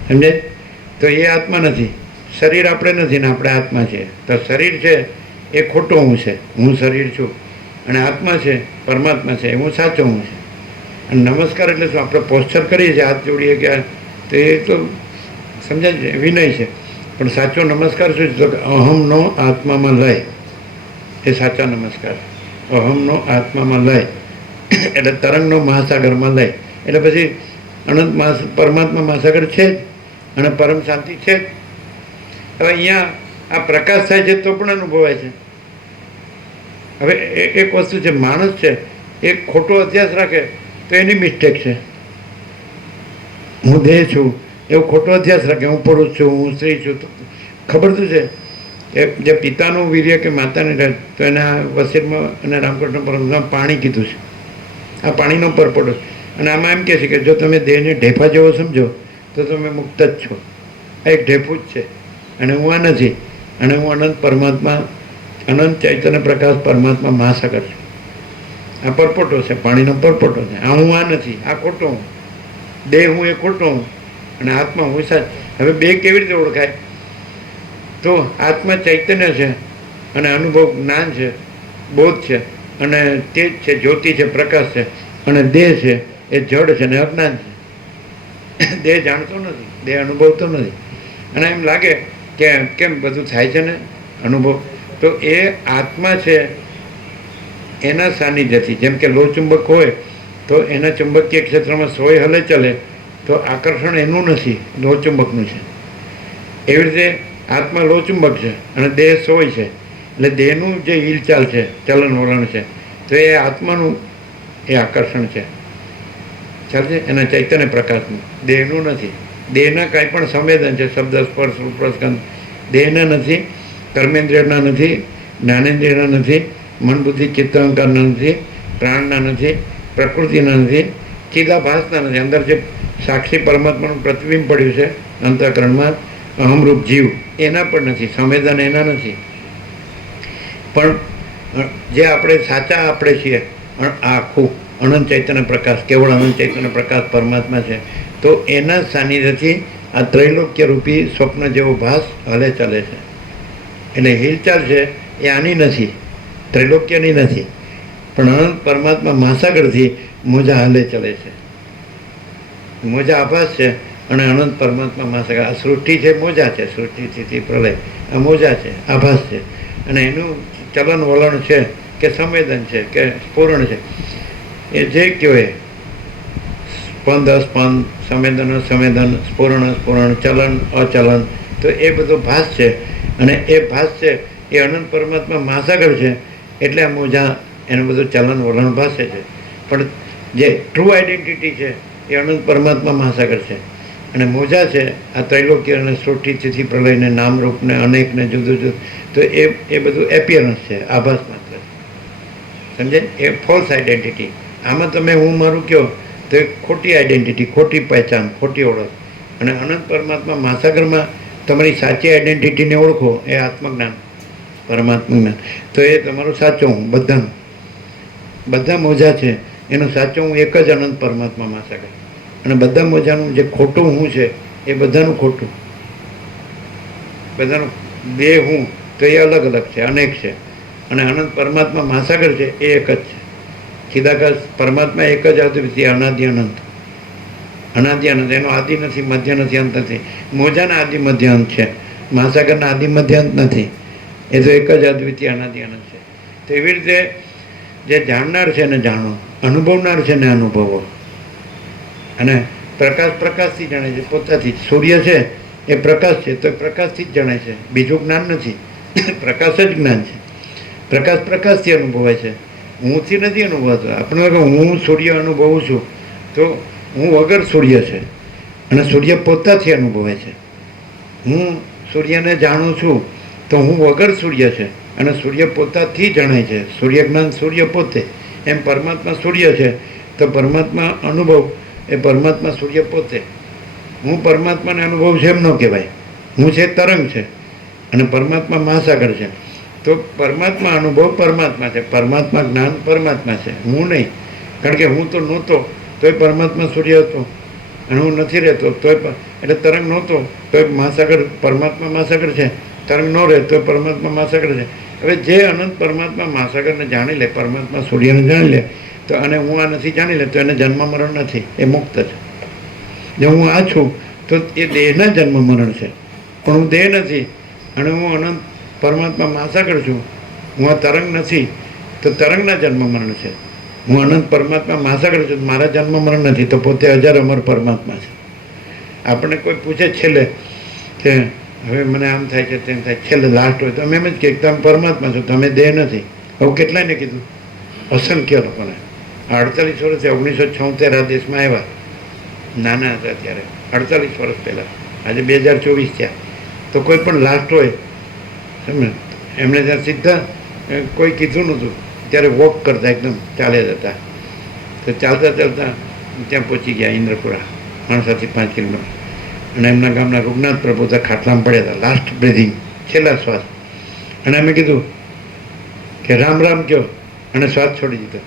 સમજાય? તો એ આત્મા નથી. શરીર આપણે નથી ને આપણે આત્મા છે. તો શરીર છે એ ખોટો હું છે, હું શરીર છું. અને આત્મા છે, પરમાત્મા છે, એ હું સાચો હું છે. અને નમસ્કાર એટલે શું? આપણે પોસ્ચર કરીએ છીએ, હાથ જોડીએ કે તો એ તો સમજાય છે, વિનય છે. પણ સાચો નમસ્કાર શું છે? તો કે અહમનો આત્મામાં લય, એ સાચા નમસ્કાર. અહમનો આત્મામાં લય એટલે તરંગનો મહાસાગરમાં લય. એટલે પછી અનંત પરમાત્મા મહાસાગર છે જ, અને પરમ શાંતિ છે જ. હવે અહીંયા આ પ્રકાશ થાય છે તો પણ અનુભવાય છે. હવે એક વસ્તુ છે, માણસ છે એ ખોટો અભ્યાસ રાખે તો એની મિસ્ટેક છે. હું દેહ છું એવું ખોટો અભ્યાસ રાખે, હું પુરુષ છું, હું સ્ત્રી છું. તો ખબર તો છે કે જે પિતાનું વીર્ય કે માતાની રહે, તો એના વસીરમાં અને રામકૃષ્ણ પરમહંસમાં પાણી કીધું છે. આ પાણીનો પરપોટો. અને આમાં એમ કહે છે કે જો તમે દેહને ઢેફા જેવો સમજો તો તમે મુક્ત જ છો. આ એક ઢેફું જ છે, અને હું આ નથી. અને હું અનંત પરમાત્મા, અનંત ચૈતન્ય પ્રકાશ પરમાત્મા મહાસાગર છું. આ પરપોટો છે, પાણીનો પરપોટો છે. આ હું આ નથી, આ ખોટો હું. દેહ હું એ ખોટો હું, અને આત્મા હું સાચ. હવે 2 કેવી રીતે ઓળખાય? તો આત્મા ચૈતન્ય છે, અને અનુભવ જ્ઞાન છે, બોધ છે, અને તેજ છે, જ્યોતિ છે, પ્રકાશ છે. અને દેહ છે એ જડ છે ને અજ્ઞાન છે. દેહ જાણતો નથી, દેહ અનુભવતો નથી. અને એમ લાગે કે કેમ બધું થાય છે ને અનુભવ. તો એ આત્મા છે એના સાનિધ્યથી. જેમ કે લોહ ચુંબક હોય તો એના ચુંબકીય ક્ષેત્રમાં સોય હલે ચલે તો આકર્ષણ એનું નથી, લોહ ચુંબકનું છે. એવી રીતે આત્મા લોહ ચુંબક છે અને દેહ સોય છે. એટલે દેહનું જે હિલચાલ છે, ચલન વલણ છે, તો એ આત્માનું એ આકર્ષણ છે. ખ્યાલ છે? એના ચૈતન્ય પ્રકાશનું, દેહનું નથી. દેહના કાંઈ પણ સંવેદન છે, શબ્દ, સ્પર્શ, રૂપ, સ્કંદ, દેહના નથી, કર્મેન્દ્રિયના નથી, જ્ઞાનેન્દ્રિયના નથી, મન, બુદ્ધિ, ચિત્ત, અહંકારના નથી, પ્રાણના નથી, પ્રકૃતિના નથી, ચિદાભાસના નથી. અંદર જે સાક્ષી પરમાત્માનું પ્રતિબિંબ પડ્યું છે અંતઃકરણમાં, અહમરૂપ જીવ, એના પણ નથી, સંવેદન એના નથી. પણ જે આપણે સાચા આપણે છીએ, આખું અનંત ચૈતન્ય પ્રકાશ, કેવળ અનંત ચૈતન્ય પ્રકાશ પરમાત્મા છે. તો એના સાનિધ્યથી આ ત્રૈલોક્ય રૂપી સ્વપ્ન જેવો ભાસ હલે ચાલે છે. એટલે હિલચાલ છે એ આની નથી, ત્રૈલોક્યની નથી, પણ અનંત પરમાત્મા મહાસાગરથી મોજા હાલે ચલે છે. મોજા આભાસ છે અને અનંત પરમાત્મા મહાસાગર. આ સૃષ્ટિ છે, મોજા છે. સૃષ્ટિ સ્થિતિ પ્રલય આ મોજા છે, આભાસ છે. અને એનું ચલન વલણ છે કે સંવેદન છે કે સ્ફુરણ છે, એ જે કયો એ સ્પંદ અસ્પંદ, સંવેદન અસંવેદન, સ્ફુરણ અસ્ફુરણ, ચલન અચલન, તો એ બધો ભાસ છે. અને એ ભાસ છે એ અનંત પરમાત્મા મહાસાગર છે. એટલે આ મોજા એનું બધું ચલન વલણ ભાસે છે. પણ જે ટ્રુ આઈડેન્ટિટી છે એ અનંત પરમાત્મા મહાસાગર છે. અને મોજા છે આ ત્રૈલોક્ય અને સૃષ્ટિ સ્થિતિ પ્રલયને નામરૂપને અનેકને જુદું જુદું, તો એ બધું એપિયરન્સ છે, આભાસ માત્ર. સમજે? એ ફોલ્સ આઈડેન્ટિટી. આમાં તમે હું મારું કહો તો એ ખોટી આઈડેન્ટિટી, ખોટી પહેચાન, ખોટી ઓળખ. અને અનંત પરમાત્મા મહાસાગરમાં તમારી સાચી આઈડેન્ટિટીને ઓળખો, એ આત્મજ્ઞાન, પરમાત્મા જ્ઞાન. તો એ તમારું સાચો હું, બધાનું, બધા મોજા છે એનો સાચો હું એક જ અનંત પરમાત્મા મહાસાગર. અને બધા મોજાનું જે ખોટું હું છે એ બધાનું ખોટું, બધાનું બે હું, તો એ અલગ અલગ છે, અનેક છે. અને અનંત પરમાત્મા મહાસાગર છે એ એક જ છે. ચિદાકાશ પરમાત્મા એક જ અદ્વિતીય અનાદિ અનંત. અનાદિ અનંત, એનો આદિ નથી, મધ્ય નથી, અંત નથી. મોજાના આદિ મધ્ય અંત છે, મહાસાગરના આદિ મધ્ય અંત નથી. એ તો એક જ અદ્વિતીય અનાદિ અનંત છે. તો એવી રીતે જે જાણનાર છે ને જાણો, અનુભવનાર છે ને અનુભવો. અને પ્રકાશ પ્રકાશથી જાણે છે, પોતાથી જ. સૂર્ય છે એ પ્રકાશ છે, તો પ્રકાશથી જ જણાય છે, બીજું જ્ઞાન નથી. પ્રકાશ જ જ્ઞાન છે. પ્રકાશ પ્રકાશથી અનુભવાય છે, હુંથી નથી અનુભવાતો. આપણે હું સૂર્ય અનુભવું છું, તો હું વગર સૂર્ય છે અને સૂર્ય પોતાથી અનુભવે છે. હું સૂર્યને જાણું છું તો હું વગર સૂર્ય છે અને સૂર્ય પોતાથી જણાય છે. સૂર્ય જ્ઞાન સૂર્ય પોતે. એમ પરમાત્મા સૂર્ય છે તો પરમાત્મા અનુભવ એ પરમાત્મા સૂર્ય પોતે. હું પરમાત્માને અનુભવ છે એમ ન કહેવાય. હું છે તરંગ છે અને પરમાત્મા મહાસાગર છે. તો પરમાત્મા અનુભવ પરમાત્મા છે, પરમાત્મા જ્ઞાન પરમાત્મા છે, હું નહીં. કારણ કે હું તો નહોતો તોય પરમાત્મા સૂર્ય હતો, અને હું નથી રહેતો તોય, એટલે તરંગ નહોતો તોય મહાસાગર, પરમાત્મા મહાસાગર છે. તરંગ ન રહે તો પરમાત્મા મહાસાગર છે. હવે જે અનંત પરમાત્મા મહાસાગરને જાણી લે, પરમાત્મા સૂર્યને જાણી લે, તો અને હું આ નથી જાણી લે, તો એને જન્મ મરણ નથી, એ મુક્ત છે. જો હું આ છું તો એ દેહના જન્મ મરણ છે, પણ હું દેહ નથી. અને હું અનંત પરમાત્મા મહાસાગર છું, હું આ તરંગ નથી, તો તરંગના જન્મ મરણ છે. હું અનંત પરમાત્મા મહાસાગર છું, મારા જન્મ મરણ નથી, તો પોતે અજર અમર પરમાત્મા છે. આપણે કોઈ પૂછે છેલ્લે કે હવે મને આમ થાય છે તેમ થાય, છેલ્લે લાસ્ટ હોય તો અમે એમ જ કહીએ તમે પરમાત્મા છો, તમે દેહ નથી. આવું કેટલાયને કીધું, અસંખ્ય લોકોને. 48 વર્ષથી 1976 આ દેશમાં આવ્યા, નાના હતા ત્યારે, 48 વર્ષ પહેલાં. આજે 2024 થયા. તો કોઈ પણ લાસ્ટ હોય સમજે, એમણે ત્યાં સીધા કોઈ કીધું નહોતું, ત્યારે વોક કરતા, એકદમ ચાલે જતા. તો ચાલતા ચાલતા ત્યાં પહોંચી ગયા ઇન્દ્રપુરા, 5 કિલોમીટર. અને એમના ગામના રૂગનાથ પ્રભુ ત્યાં ખાટલામાં પડ્યા હતા, લાસ્ટ બ્રિધિંગ, છેલ્લા શ્વાસ. અને અમે કીધું કે રામ રામ કહો, અને શ્વાસ છોડી દીધો.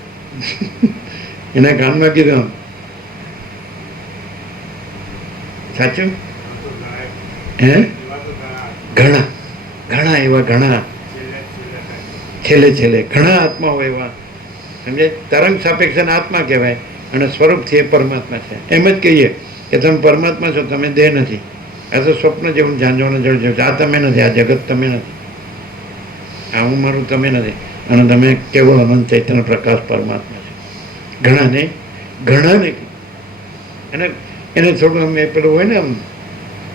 એના ગામમાં કીધું આમ, સાચું? હે? ઘણા ઘણા એવા, ઘણા છેલ્લે છેલ્લે ઘણા આત્માઓ એવા, સમજે? તરંગ સાપેક્ષના આત્મા કહેવાય અને સ્વરૂપથી એ પરમાત્મા છે. એમ જ કહીએ કે તમે પરમાત્મા છો, તમે દેહ નથી. આ તો સ્વપ્ન જેવું, ઝાંઝોળને જળ જેવું. આ તમે નથી, આ જગત તમે નથી, આ હું મારું તમે નથી. અને તમે કેવળ અનંત ચૈતન્ય પ્રકાશ પરમાત્મા છે. ઘણા નહીં, ઘણા નહીં. અને એને થોડું આમ એ પેલું હોય ને, આમ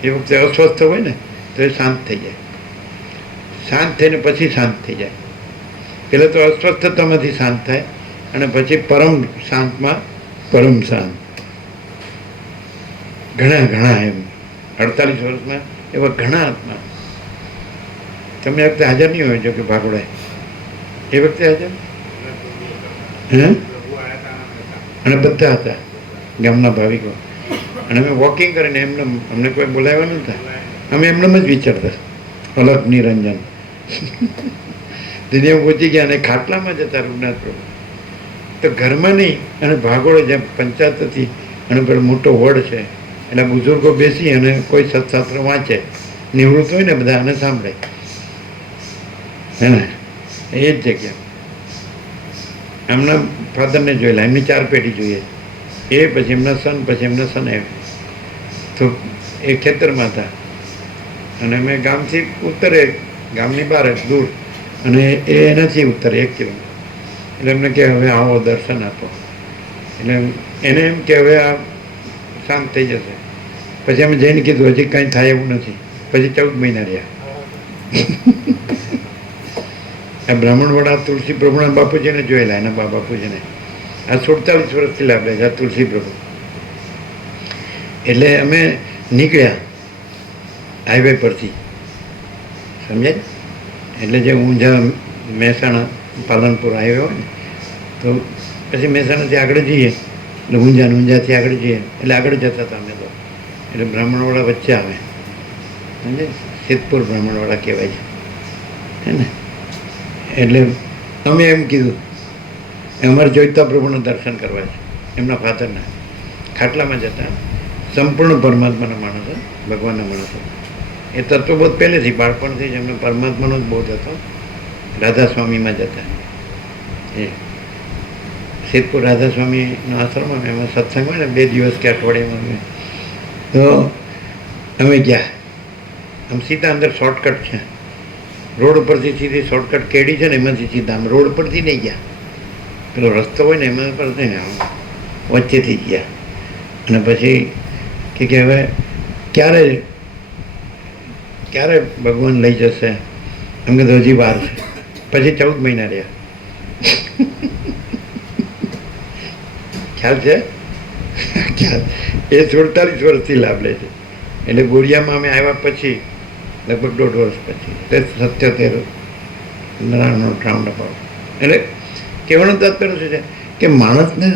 એ વખતે અસ્વસ્થ હોય ને, તો એ શાંત થઈ જાય. શાંત થઈને પછી શાંત થઈ જાય. પહેલાં તો અસ્વસ્થતામાંથી શાંત થાય અને પછી પરમ શાંતમાં પરમ શાંત. ઘણા ઘણા એમ 48 વર્ષમાં એવા ઘણા આત્મા. તમે એ વખતે હાજર નહીં હોય, જો કે ભાગોડાય એ વખતે હાજર. હે? અને બધા હતા ગામના ભાવિકો. અને અમે વોકિંગ કરીને એમને, અમને કોઈ બોલાવ્યા નહોતા, અમે એમને જ વિચારતા. અલગ નિરંજન દિને પહોંચી ગયા અને ખાટલામાં જતા રૂગનાથ પ્રભુ. તો ઘરમાં નહીં, અને ભાગોળે જેમ પંચાયત હતી અને પેલો મોટો વડ છે, એટલે બુઝુર્ગો બેસી અને કોઈ સત્શાસ્ત્ર વાંચે, નિવૃત્ત હોય ને બધા, અને સાંભળે. હે ને? એ જ જગ્યા. એમના ફાધરને જોયેલા, એમની 4 પેઢી જોઈએ, એ પછી એમના સન, પછી એમના સન આવ્યા. તો એ ખેતરમાં હતા અને અમે ગામથી ઉત્તરે, ગામની બહાર જ દૂર, અને એ એનાથી ઉત્તરે 1 કિલોમીટર. એટલે એમને કે હવે આવો દર્શન આપો. એટલે એને એમ કે હવે આ શાંત થઈ જશે. પછી અમે જઈને કીધું હજી કાંઈ થાય એવું નથી. પછી 14 મહિના રહ્યા. આ બ્રાહ્મણવાળા તુલસી પ્રભુના બાપુજીને જોયેલા, એના બાપુજીને આ 47 વર્ષથી લાભ લે છે આ તુલસી પ્રભુ. એટલે અમે નીકળ્યા હાઈવે પરથી, સમજાય? એટલે જે ઊંઝા મહેસાણા પાલનપુર હાઈવે હોય ને, તો પછી મહેસાણાથી આગળ જઈએ એટલે ઊંઝાથી આગળ જઈએ એટલે આગળ જતા હતા અમે તો. એટલે બ્રાહ્મણવાળા વચ્ચે આવે, સમજે? સિદ્ધપુર બ્રાહ્મણવાળા કહેવાય છે, હે ને? એટલે અમે એમ કીધું અમારે જોઈતા પ્રભુના દર્શન કરવા છે, એમના ફાધરના. ખાટલામાં જતા, સંપૂર્ણ પરમાત્માના માણસો, ભગવાનના માણસો. એ તત્વબોધ પહેલેથી, બાળપણથી જ એમને પરમાત્માનો જ બોધ હતો. રાધા સ્વામીમાં જતા, એ સિદ્ધપુર રાધા સ્વામીનો આશ્રમ, એમાં સત્સંગ હોય ને 2 દિવસ કે અઠવાડિયામાં. તો અમે ગયા, આમ સીધા અંદર શોર્ટકટ છે, રોડ ઉપરથી સીધી શોર્ટકટ કેડી છે ને, એમાંથી સીધા આમ રોડ પરથી નહીં ગયા, પેલો રસ્તો હોય ને એમાં પર ને આમ વચ્ચેથી જ ગયા. અને પછી કે હવે ક્યારે ભગવાન લઈ જશે? એમ કે હજી વાર છે. પછી 14 મહિના રહ્યા. ખ્યાલ છે? ખ્યાલ. એ 47 વર્ષથી લાભ લે છે. એટલે ગોળિયામાં અમે આવ્યા પછી લગભગ 1.5 વર્ષ પછી, એટલે 77 રાઉન્ડ અબાઉટ. એટલે કહેવાનું તાત્પર્ય શું છે કે માણસને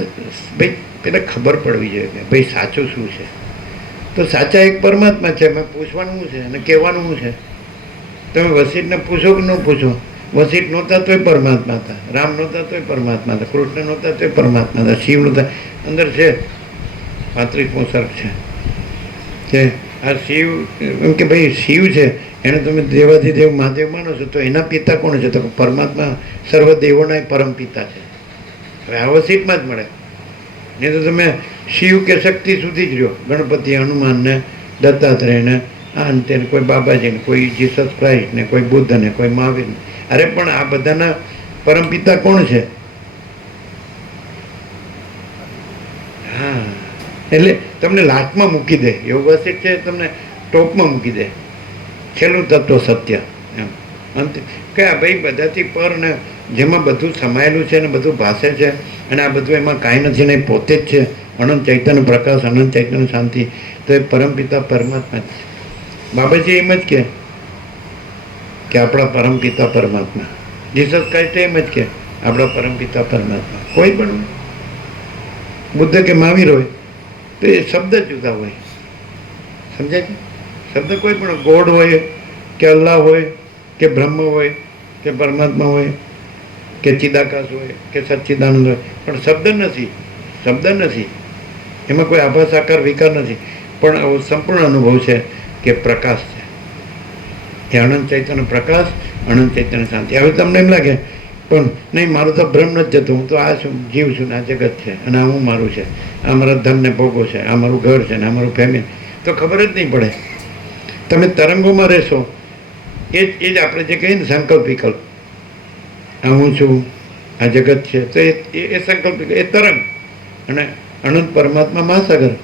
ભાઈ પહેલાં ખબર પડવી જોઈએ કે ભાઈ સાચું શું છે. તો સાચા એક પરમાત્મા છે, એમાં પૂછવાનું છે અને કહેવાનું છે. તમે વસીઠને પૂછો કે ન પૂછો, વસીઠ નહોતા તોય પરમાત્મા હતા, રામ નહોતા તોય પરમાત્મા હતા, કૃષ્ણ નહોતા તોય પરમાત્મા હતા, શિવ નહોતા. અંદર છે 35મો સર્ગ છે કે આ શિવ, એમ કે ભાઈ શિવ છે એને તમે દેવાધિદેવ મહાદેવ માનો છો, તો એના પિતા કોણ છે? તો પરમાત્મા સર્વ દેવોના પરમ પિતા છે. હવે આ વસીઠમાં જ મળે. નહીં તો તમે શિવ કે શક્તિ સુધી જ રહ્યો, ગણપતિ, હનુમાનને, દત્તાત્રેયને, અંતે કોઈ બાબાજીને, કોઈ જીસસ ક્રાઇસ્ટને, કોઈ બુદ્ધને, કોઈ મહાવીરને. અરે પણ આ બધાના પરમપિતા કોણ છે? હા, એટલે તમને લાસ્ટમાં મૂકી દે, એવું વસિત છે તમને ટોપમાં મૂકી દે, છેલ્લું તત્વ સત્ય એમ. અંત કે આ ભાઈ બધાથી પર ને જેમાં બધું સમાયેલું છે ને બધું ભાષે છે, અને આ બધું એમાં કાંઈ નથી ને એ પોતે જ છે, અનંત ચૈતન્ય પ્રકાશ, અનંત ચૈતન્ય શાંતિ. તો એ પરમપિતા પરમાત્મા જ છે. બાબાજી એમ જ કે આપણા પરમપિતા પરમાત્મા. જીસસ ક્રાઇસ્ટ એમ જ કે આપણા પરમપિતા પરમાત્મા. કોઈ પણ બુદ્ધ કે મહાવીર હોય તો એ શબ્દ જ જુદા હોય, સમજાય છે? શબ્દ કોઈ પણ ગોડ હોય કે અલ્લાહ હોય કે બ્રહ્મ હોય કે પરમાત્મા હોય કે ચિદાકાશ હોય કે સચ્ચિદાનંદ હોય, પણ શબ્દ નથી. એમાં કોઈ આભાસ આકાર વિકાર નથી, પણ આવો સંપૂર્ણ અનુભવ છે કે પ્રકાશ છે. એ અનંત ચૈતન્ય પ્રકાશ, અનંત ચૈતન્ય શાંતિ. હવે તમને એમ લાગે પણ નહીં, મારું તો ભ્રમ નથી જતું, હું તો આ છું, જીવ છું, આ જગત છે, અને આ હું મારું છે, આ મારા ધનને ભોગો છે, આ મારું ઘર છે ને આ મારું ફેમિલી, તો ખબર જ નહીં પડે. તમે તરંગોમાં રહેશો, એ જ આપણે જે કહીએ ને સંકલ્પ વિકલ્પ, આ હું છું, આ જગત છે, તો એ સંકલ્પ એ તરંગ, અને અનંત પરમાત્મા મહાસાગર.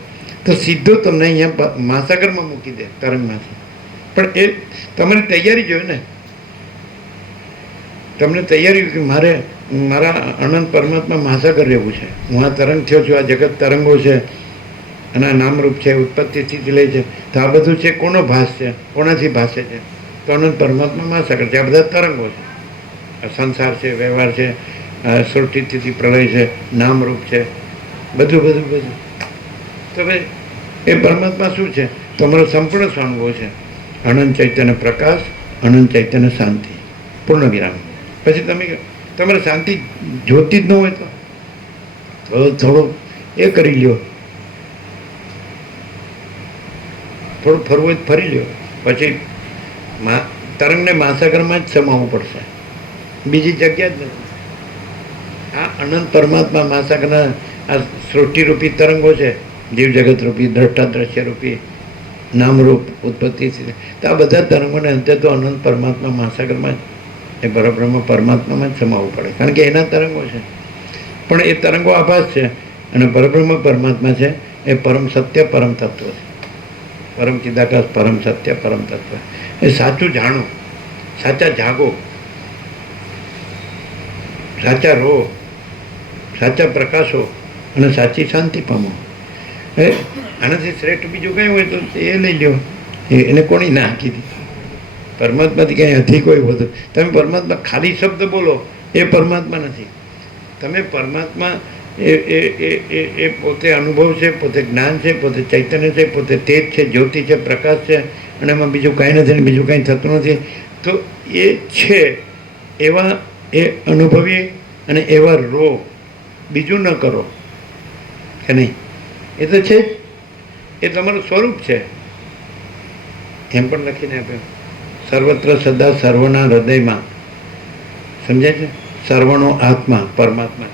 તો સીધો તમને અહીંયા મહાસાગરમાં મૂકી દે તરંગમાંથી. પણ એ તમારી તૈયારી જોઈએ ને, તમને તૈયારી કે મારે મારા અનંત પરમાત્મા મહાસાગર રહેવું છે, હું આ તરંગ થયો છું, આ જગત તરંગો છે અને આ નામરૂપ છે, ઉત્પત્તિથી લે છે. તો આ બધું છે કોનો ભાસ છે, કોનાથી ભાષે છે? તો અનંત પરમાત્મા મહાસાગર છે. આ બધા તરંગો છે, સંસાર છે, વ્યવહાર છે, સૃષ્ટિથી પ્રલય છે, નામરૂપ છે, બધું. તો ભાઈ એ પરમાત્મા શું છે? તમારો સંપૂર્ણ સ્વાનુભવ છે. અનંત ચૈતન્ય પ્રકાશ, અનંત ચૈતન્ય શાંતિ, પૂર્ણ વિરામ. પછી તમારે શાંતિ જોતી જ ન હોય તો થોડું એ કરી લ્યો, થોડું ફરવું હોય ફરી લ્યો. પછી તરંગને મહાસાગરમાં જ સમાવવું પડશે. બીજી જગ્યા જ નથી. આ અનંત પરમાત્મા મહાસાગરના આ સૃષ્ટિરૂપી તરંગો છે, જીવ જગતરૂપી દ્રષ્ટા દ્રશ્યરૂપી નામરૂપ ઉત્પત્તિ સ્થિતિ. તો આ બધા તરંગોને અંતે તો અનંત પરમાત્મા મહાસાગરમાં જ એ પરબ્રહ્મ પરમાત્મામાં જ સમાવવું પડે, કારણ કે એના તરંગો છે. પણ એ તરંગો આભાસ છે અને પરબ્રહ્મ પરમાત્મા છે એ પરમ સત્ય પરમ તત્વ છે. પરમ ચિદાકાશ પરમ સત્ય પરમ તત્વ. એ સાચું જાણો, સાચા જાગો, સાચા રહો, સાચા પ્રકાશો અને સાચી શાંતિ પામો. એ આનાથી શ્રેષ્ઠ બીજું કંઈ હોય તો એ લઈ લ્યો. એને કોની ના કીધી? પરમાત્માથી કંઈ હતી કોઈ વધુ? તમે પરમાત્મા ખાલી શબ્દ બોલો એ પરમાત્મા નથી. તમે પરમાત્મા એ પોતે અનુભવ છે, પોતે જ્ઞાન છે, પોતે ચૈતન્ય છે, પોતે તેજ છે, જ્યોતિ છે, પ્રકાશ છે, અને એમાં બીજું કાંઈ નથી ને બીજું કાંઈ થતું નથી. તો એ છે એવા એ અનુભવી અને એવા રો, બીજું ન કરો કે નહીં. એ તો છે જ, એ તમારું સ્વરૂપ છે. એમ પણ લખીને આપ્યું, સર્વત્ર સદા સર્વના હૃદયમાં. સમજાય છે? સર્વનો આત્મા પરમાત્મા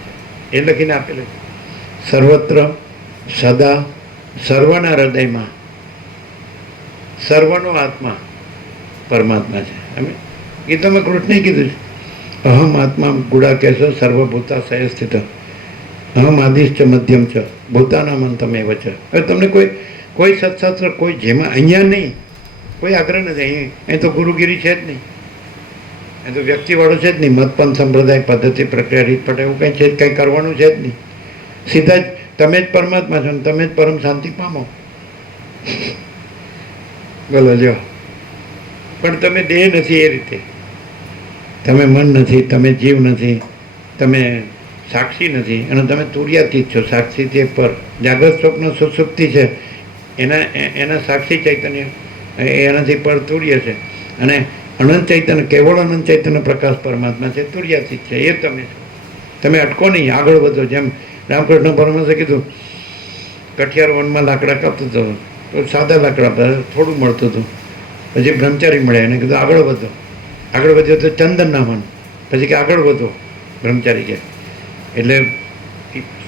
છે એ લખીને આપેલું છે. સર્વત્ર સદા સર્વના હૃદયમાં સર્વનો આત્મા પરમાત્મા છે. અમે ગીતામાં કૃષ્ણે કીધું છે, અહમ આત્મા ગુડાકેશ સર્વભૂતા સ્થિત અહમ આદિશ્ચ મધ્યમ છે ભૂતાનામ અંતમેવ છે. હવે તમને કોઈ સત્શાસ્ત્ર કોઈ જેમાં અહીંયા નહીં કોઈ આગ્રહ નથી. અહીં તો ગુરુગીરી છે જ નહીં, એ તો વ્યક્તિવાળો છે જ નહીં. મતપંથ સંપ્રદાય પદ્ધતિ પ્રક્રિયા રીત પટે એવું કંઈ છે જ, કંઈ કરવાનું છે જ નહીં. સીધા જ તમે જ પરમાત્મા છો ને તમે જ પરમ શાંતિ પામો. બોલો લ્યો. પણ તમે દેહ નથી એ રીતે, તમે મન નથી, તમે જીવ નથી, તમે સાક્ષી નથી, અને તમે તુર્યાતીત છો. સાક્ષીથી પર જાગ્રત સ્વપ્ન સુષુપ્તિ છે એના સાક્ષી ચૈતન્ય એનાથી પર તુર્ય છે. અને અનંત ચૈતન્ય કેવળ અનંત ચૈતન્ય પ્રકાશ પરમાત્મા છે, તુર્યાતીત છે. એ તમે છો. તમે અટકો નહીં, આગળ વધો. જેમ રામકૃષ્ણ પરમહંસે કીધું, કઠિયાર વનમાં લાકડા કાપતો હતો તો સાદા લાકડા થોડું મળતું હતું. પછી બ્રહ્મચારી મળ્યા, એને કીધું આગળ વધો. આગળ વધ્યો તો ચંદન ના મન. પછી કે આગળ વધો બ્રહ્મચારી કે, એટલે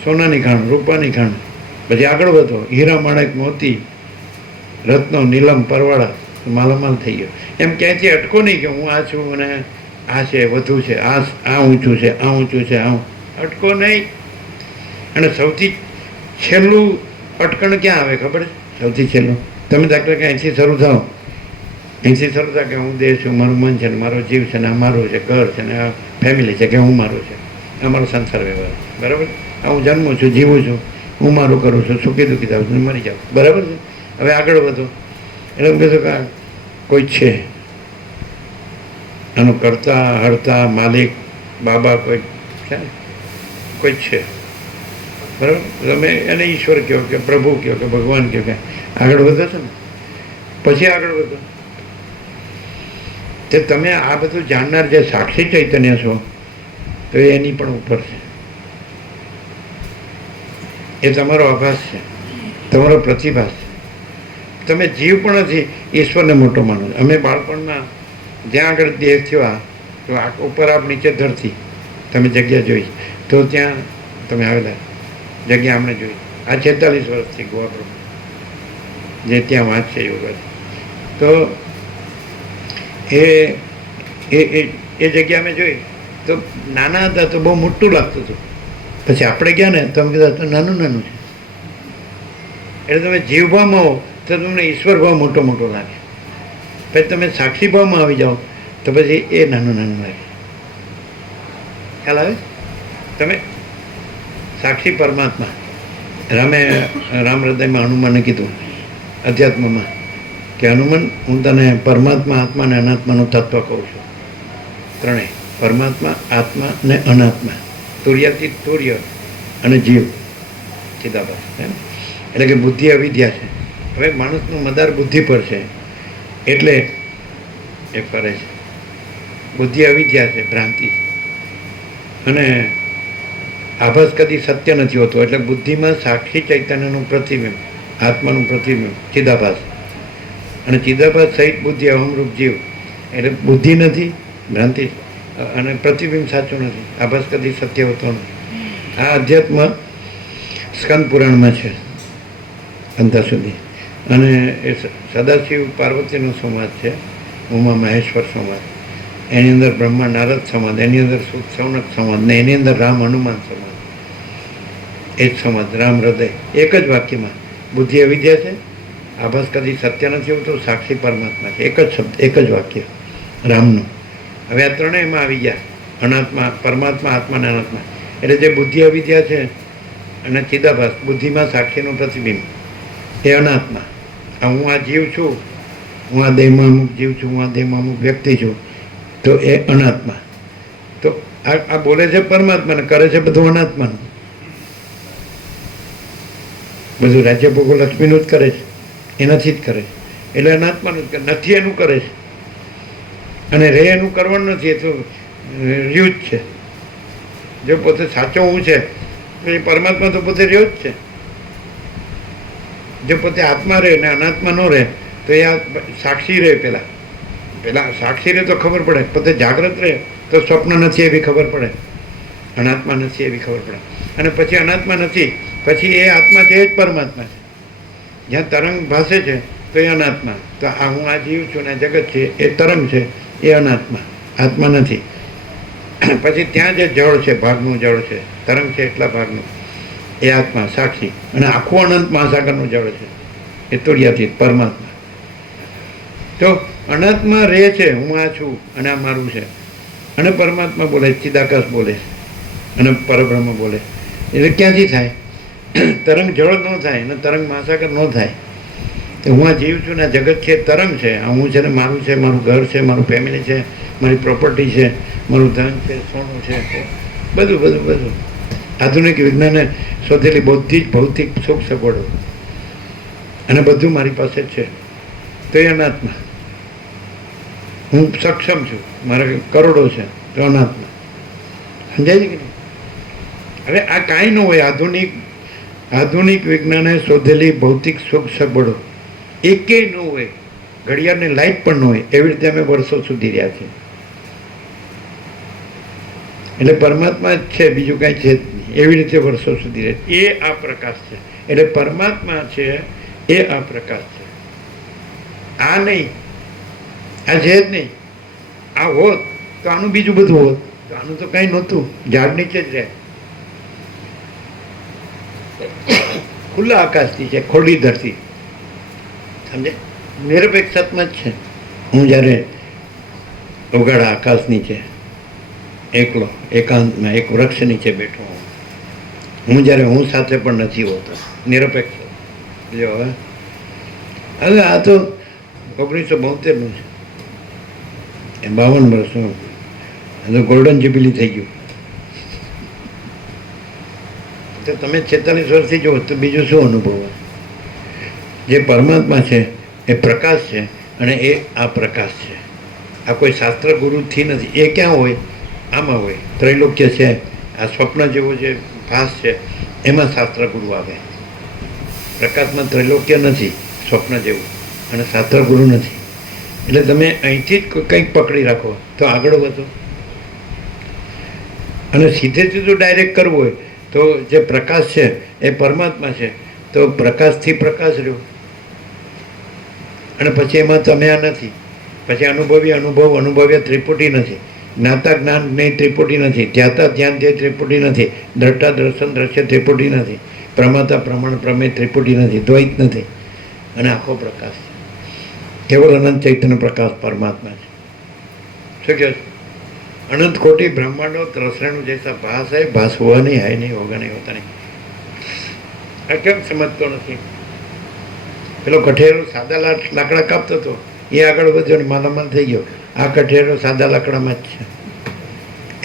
સોનાની ખાણ, રૂપાની ખાણ. પછી આગળ વધો, હીરા માણેક મોતી રત્નો નીલમ પરવાળા, માલામાલ થઈ ગયો. એમ ક્યાંયથી અટકો નહીં કે હું આ છું અને આ છે વધુ છે, આ ઊંચું છે, આ ઊંચું છે, આ અટકો નહીં. અને સૌથી છેલ્લું અટકણ ક્યાં આવે ખબર છે? સૌથી છેલ્લું તમે દાખલા કે અહીંથી શરૂ થાવ, અહીંથી શરૂ થાય કે હું દેહ છું, મારું મન છે ને મારો જીવ છે ને આ મારું છે, ઘર છે ને આ ફેમિલી છે કે હું મારું છે, આ મારો સંસાર વ્યવહાર. બરાબર? આ હું જન્મું છું, જીવું છું, હું મારું કરું છું, સુખી દુઃખી થાઉં છું, મરી જાઉં. બરાબર છે? હવે આગળ વધો એટલે હું કીધું કે કોઈ છે આનું કરતા હરતા માલિક બાબા કોઈ છે ને, કોઈ છે. બરાબર? તમે એને ઈશ્વર કહો કે પ્રભુ કહો કે ભગવાન કહો કે આગળ વધો છો ને, પછી આગળ વધો. તે તમે આ બધું જાણનાર જે સાક્ષી ચૈતન્ય છો તો એની પણ ઉપર છે. એ તમારો આભાસ છે, તમારો પ્રતિભાસ છે. તમે જીવ પણ નથી, ઈશ્વરને મોટો માનો છો. અમે બાળપણમાં જ્યાં આગળ દેહ થયો તો ઉપર આપ નીચે ધરતી તમે જગ્યા જોઈ તો ત્યાં તમે આવેલા જગ્યા અમને જોઈ. આ 46 વર્ષથી ગોવા જે ત્યાં વાંચશે યોગા. તો એ જગ્યા અમે જોઈ તો નાના હતા તો બહુ મોટું લાગતું હતું. પછી આપણે ગયા ને તો અમે કીધા તો નાનું નાનું છે. એટલે તમે જીવ ભાવમાં હો તો તમને ઈશ્વર ભાવ મોટો મોટો લાગે. પછી તમે સાક્ષી ભાવમાં આવી જાઓ તો પછી એ નાનું નાનું લાગે. ખ્યાલ આવે? તમે સાક્ષી પરમાત્મા. રામ હૃદયમાં હનુમાને કીધું અધ્યાત્મમાં કે હનુમાન હું તને પરમાત્મા આત્મા અને અનાત્માનું તત્વ કહું છું. ત્રણેય પરમાત્મા, આત્મા ને અનાત્મા, તુર્યાતીત તુર્ય અને જીવ ચિદાભાસ. એટલે કે બુદ્ધિ અવિદ્યા છે. હવે માણસનું મદાર બુદ્ધિ પર છે એટલે એ ફરે છે. બુદ્ધિ અવિદ્યા છે, ભ્રાંતિ છે. અને આભાસ કદી સત્ય નથી હોતો. એટલે બુદ્ધિમાં સાક્ષી ચૈતન્યનું પ્રતિબિંબ, આત્માનું પ્રતિબિંબ ચિદાભાસ. અને ચિદાભાસ સહિત બુદ્ધિ અહમરૂપ જીવ. એટલે બુદ્ધિ નથી, ભ્રાંતિ. અને પ્રતિબિંબ સાચું નથી. આભાસ કદી સત્ય હોતો નથી. આ અધ્યાત્મ સ્કંદ પુરાણમાં છે અંતા સુધી. અને એ સદાશિવ પાર્વતીનો સંવાદ છે, ઉમા મહેશ્વર સંવાદ. એની અંદર બ્રહ્મા નારદ સંવાદ, એની અંદર સુખ સૌનક સંવાદ, ને એની અંદર રામ હનુમાન સંવાદ. એ જ સંવાદ, રામ હૃદય, એક જ વાક્યમાં. બુદ્ધિ અવિદ્યા છે, આભાસ કદી સત્ય નથી હોતું, સાક્ષી પરમાત્મા છે. એક જ શબ્દ, એક જ વાક્ય રામનું. હવે આ ત્રણેયમાં આવી ગયા, અનાત્મા, પરમાત્મા, આત્મા અને અનાત્મા. એટલે જે બુદ્ધિ અવિદ્યા છે અને ચિદાભાસ, બુદ્ધિમાં સાક્ષીનું પ્રતિબિંબ, એ અનાત્મા. આ હું આ જીવ છું, હું આ દેહમાં અમુક જીવ છું, હું આ દેહમાં અમુક વ્યક્તિ છું, તો એ અનાત્મા. તો આ બોલે છે પરમાત્માને, કરે છે બધું અનાત્માનું. બધું રાજ્ય ભોગો લક્ષ્મીનું જ કરે છે, એનાથી જ કરે છે. એટલે અનાત્માનું જ કરે, નથી એનું કરે છે. અને રે એનું કરવાનું નથી, એ તો રહ્યું જ છે. જો પોતે સાચો હું છે તો એ પરમાત્મા તો પોતે રહ્યો જ છે. જો પોતે આત્મા રહે ને અનાત્મા ન રહે તો એ સાક્ષી રહે. પેલા સાક્ષી રહે તો ખબર પડે, પોતે જાગ્રત રહે તો સ્વપ્ન નથી એવી ખબર પડે, અનાત્મા નથી એવી ખબર પડે. અને પછી અનાત્મા નથી, પછી એ આત્મા છે, એ જ પરમાત્મા છે. જ્યાં તરંગ ભાસે છે તો એ અનાત્મા. તો આ હું આ જીવ છું ને જગત છે એ તરંગ છે, એ અનાત્મા, આત્મા નથી. પછી ત્યાં જે જળ છે, ભાગનું જળ છે, તરંગ છે એટલા ભાગનું, એ આત્મા સાક્ષી. અને આખું અનંત મહાસાગરનું જળ છે, એ તુર્યાતીત પરમાત્મા. તો અનાત્મા રહે છે, હું આ છું અને આ મારું છે. અને પરમાત્મા બોલે, ચિદાકાશ બોલે અને પરબ્રહ્મ બોલે. એટલે ક્યાંથી થાય? તરંગ જળ ન થાય ને તરંગ મહાસાગર ન થાય. તો હું આ જીવ છું ને આ જગત છે, તરંગ છે. આ હું છે ને મારું છે, મારું ઘર છે, મારું ફેમિલી છે, મારી પ્રોપર્ટી છે, મારું ધન છે, સોનું છે, બધું. આધુનિક વિજ્ઞાને શોધેલી બધી જ ભૌતિક સુખ સગવડો અને બધું મારી પાસે જ છે. તો એ અનાત્મા. હું સક્ષમ છું, મારા કરોડો છે, તો અનાત્મા. સમજાય છે કે નહીં? હવે આ કાંઈ ન હોય. આધુનિક વિજ્ઞાને શોધેલી ભૌતિક સુખ સગવડો એકેય ન હોય, ઘડિયાળની લાઈટ પણ ન હોય, એવી રીતે અમે વર્ષો સુધી રહ્યા છીએ. એટલે પરમાત્મા જ છે, બીજું કાંઈ છે જ નહીં. એવી રીતે વર્ષો સુધી રહે, એ આ પ્રકાશ છે. એટલે પરમાત્મા છે એ આ પ્રકાશ છે. આ નહીં, આ છે જ નહીં. આ હોત તો આનું બીજું બધું હોત. તો આનું તો કાંઈ નહોતું, ઝાડ નીચે જ રહે. ખુલ્લા આકાશથી છે, ખોલી ધરતી. સમજે? નિરપેક્ષાત્મા જ છે. હું જ્યારે ઉગાડા આકાશ નીચે એકલો એકાંતમાં એક વૃક્ષ નીચે બેઠો હું જ્યારે હું સાથે પણ નથી હોતો, નિરપેક્ષ. જો હવે આ તો 1972નું છે, એ 52 વર્ષનું. આ તો ગોલ્ડન જ્યુબિલી થઈ ગયું. તો તમે 46 વર્ષથી જુઓ તો બીજું શું અનુભવ? જે પરમાત્મા છે એ પ્રકાશ છે અને એ આ પ્રકાશ છે. આ કોઈ શાસ્ત્ર ગુરુથી નથી. એ ક્યાં હોય? આમાં હોય. ત્રૈલોક્ય છે, આ સ્વપ્ન જેવો જે ભાસ છે એમાં શાસ્ત્ર ગુરુ આવે. પ્રકાશમાં ત્રૈલોક્ય નથી, સ્વપ્ન જેવું, અને શાસ્ત્ર ગુરુ નથી. એટલે તમે અહીંથી જ કંઈક પકડી રાખો તો આગળ વધો. અને સીધે સીધું ડાયરેક્ટ કરવું હોય તો જે પ્રકાશ છે એ પરમાત્મા છે, તો પ્રકાશથી પ્રકાશ રહ્યો. અને પછી એમાં તમે આ નથી. પછી અનુભવ્ય ત્રિપુટી નથી. જ્ઞાતા જ્ઞાન જ્ઞેય ત્રિપુટી નથી. ધ્યાતા ધ્યાન ધ્યેય ત્રિપુટી નથી. દ્રષ્ટા દર્શન દ્રશ્ય ત્રિપુટી નથી. પ્રમાતા પ્રમાણ પ્રમેય ત્રિપુટી નથી. દ્વૈત નથી. અને આખો પ્રકાશ છે. કેવલ અનંત ચૈતન્ય પ્રકાશ પરમાત્મા છે. શું કહે છે? अनंत कोटि ब्रह्मांडों तरसरेणु जैसा भास है, भास हुआ नहीं, है नहीं, होगा नहीं, होता नहीं. આ કેમ સમજતો નથી? પેલો કઠેરો સાદા લાકડા કાપતો હતો, એ આગળ વધ્યો ને માલામાલ થઈ ગયો. આ કઠેરો સાદા લાકડામાં જ છે.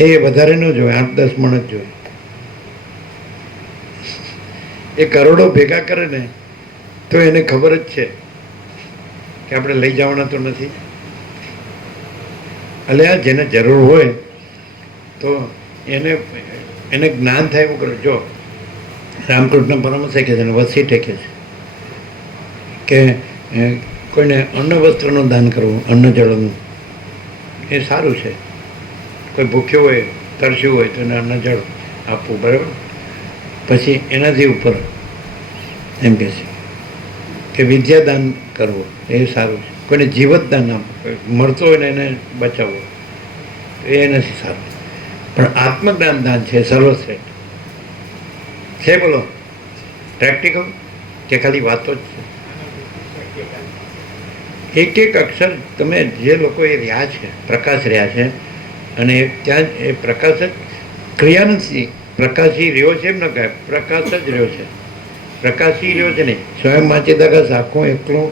એ વધારે ન જોઈએ, 8-10 મણ જ જોઈએ. એ કરોડો ભેગા કરે ને તો એને ખબર જ છે કે આપણે લઈ જવાના તો નથી. એટલે આ જેને જરૂર હોય તો એને જ્ઞાન થાય એવું કરે. જો રામકૃષ્ણ પરમહંસે કહે છે ને વસીઠે કહે છે કે કોઈને અન્ન વસ્ત્રનું દાન કરવું, અન્ન જળનું, એ સારું છે. કોઈ ભૂખ્યો હોય, તરસ્યું હોય તો એને અન્ન જળ આપવું, બરાબર. પછી એનાથી ઉપર એમ કહે છે કે વિદ્યાદાન કરવું એ સારું છે. કોઈને જીવતદાન આપવું, મળતો હોય ને એને બચાવવો એ નથી સારું. પણ આત્મજ્ઞાન દાન છે સર્વશ્રેષ્ઠ છે. બોલો, પ્રેક્ટિકલ કે ખાલી વાતો જ છે? એક એક અક્ષર તમે જે લોકો એ રહ્યા છે, પ્રકાશ રહ્યા છે, અને ત્યાં જ એ પ્રકાશ જ ક્રિયા નથી. પ્રકાશી રહ્યો છે એમ ન કહે, પ્રકાશ જ રહ્યો છે. પ્રકાશી રહ્યો છે નહીં. સ્વયં વાંચિદાકાશ આખો એકલો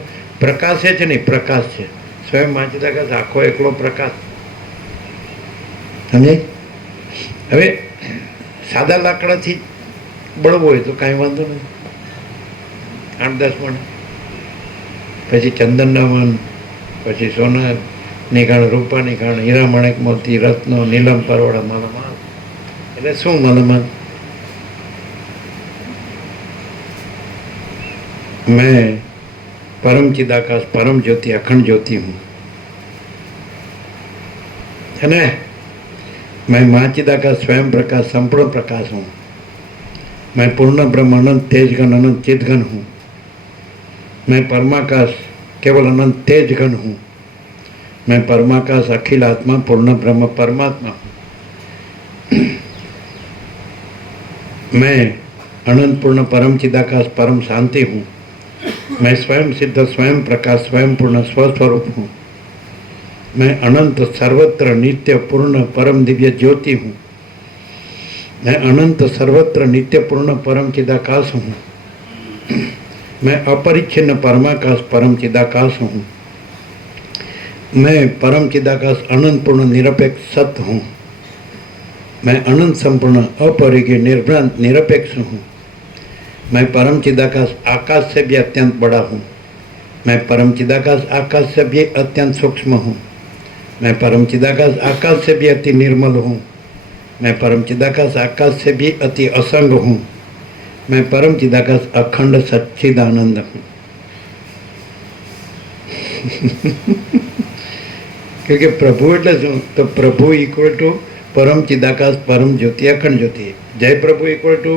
પ્રકાશ છે નહીં, પ્રકાશ છે. સ્વયં વાંચિદાકાશ આખો એકલો પ્રકાશ. સમજે? હવે સાદા લાકડાથી બળવું હોય તો કાંઈ વાંધો નથી, 8-10 મણ. પછી ચંદનના મન, પછી સોનાની ખાણ, રૂપાની ખાણ, હીરા મણેક મોતી રત્નો નીલમ પરોડા માલામાલ. એટલે શું માલામાલ? मैं परम चिदाकाश परम ज्योति अखंड ज्योति हूँ, है ना? मैं माँ चिदाकाश स्वयं प्रकाश संपूर्ण प्रकाश हूँ. मैं पूर्ण ब्रह्म अनंत तेजघन अनंत चिदघन हूँ. मैं परमाकाश केवल अनंत तेजघन हूँ. मैं परमाकाश अखिल आत्मा पूर्ण ब्रह्म परमात्मा हूँ. मैं अनंत पूर्ण परम चिदाकाश परम शांति हूँ. मैं स्वयं सिद्ध स्वयं प्रकाश स्वयं पूर्ण स्वस्वरूप हूँ. मैं अनंत सर्वत्र नित्य पूर्ण परम दिव्य ज्योति हूँ. मैं अनंत सर्वत्र नित्य पूर्ण परम चिदाकाश हूँ. मैं अपरिच्छिन्न परमाकाश परम चिदाकाश हूँ. मैं परम चिदाकाश अनंत पूर्ण निरपेक्ष सत्य हूँ. मैं अनंत संपूर्ण अपरिज्ञ निर्भ्रांत निरपेक्ष हूँ. मैं परम चिदाकाश आकाश से भी अत्यंत बड़ा हूँ. मैं परम चिदाकाश आकाश से भी अत्यंत सूक्ष्म हूँ. मैं परम चिदाकाश आकाश से भी अति निर्मल हूँ. मैं परम चिदाकाश आकाश से भी अति असंग हूँ. मैं परम चिदाकाश अखंड सच्चिदानंद हूँ. क्योंकि प्रभु એટલે શું? તો પ્રભુ ઇક્વલ ટુ પરમ ચિદાકાશ પરમ જ્યોતિ અખંડ જ્યોતિ. જય પ્રભુ ઇક્વલ ટુ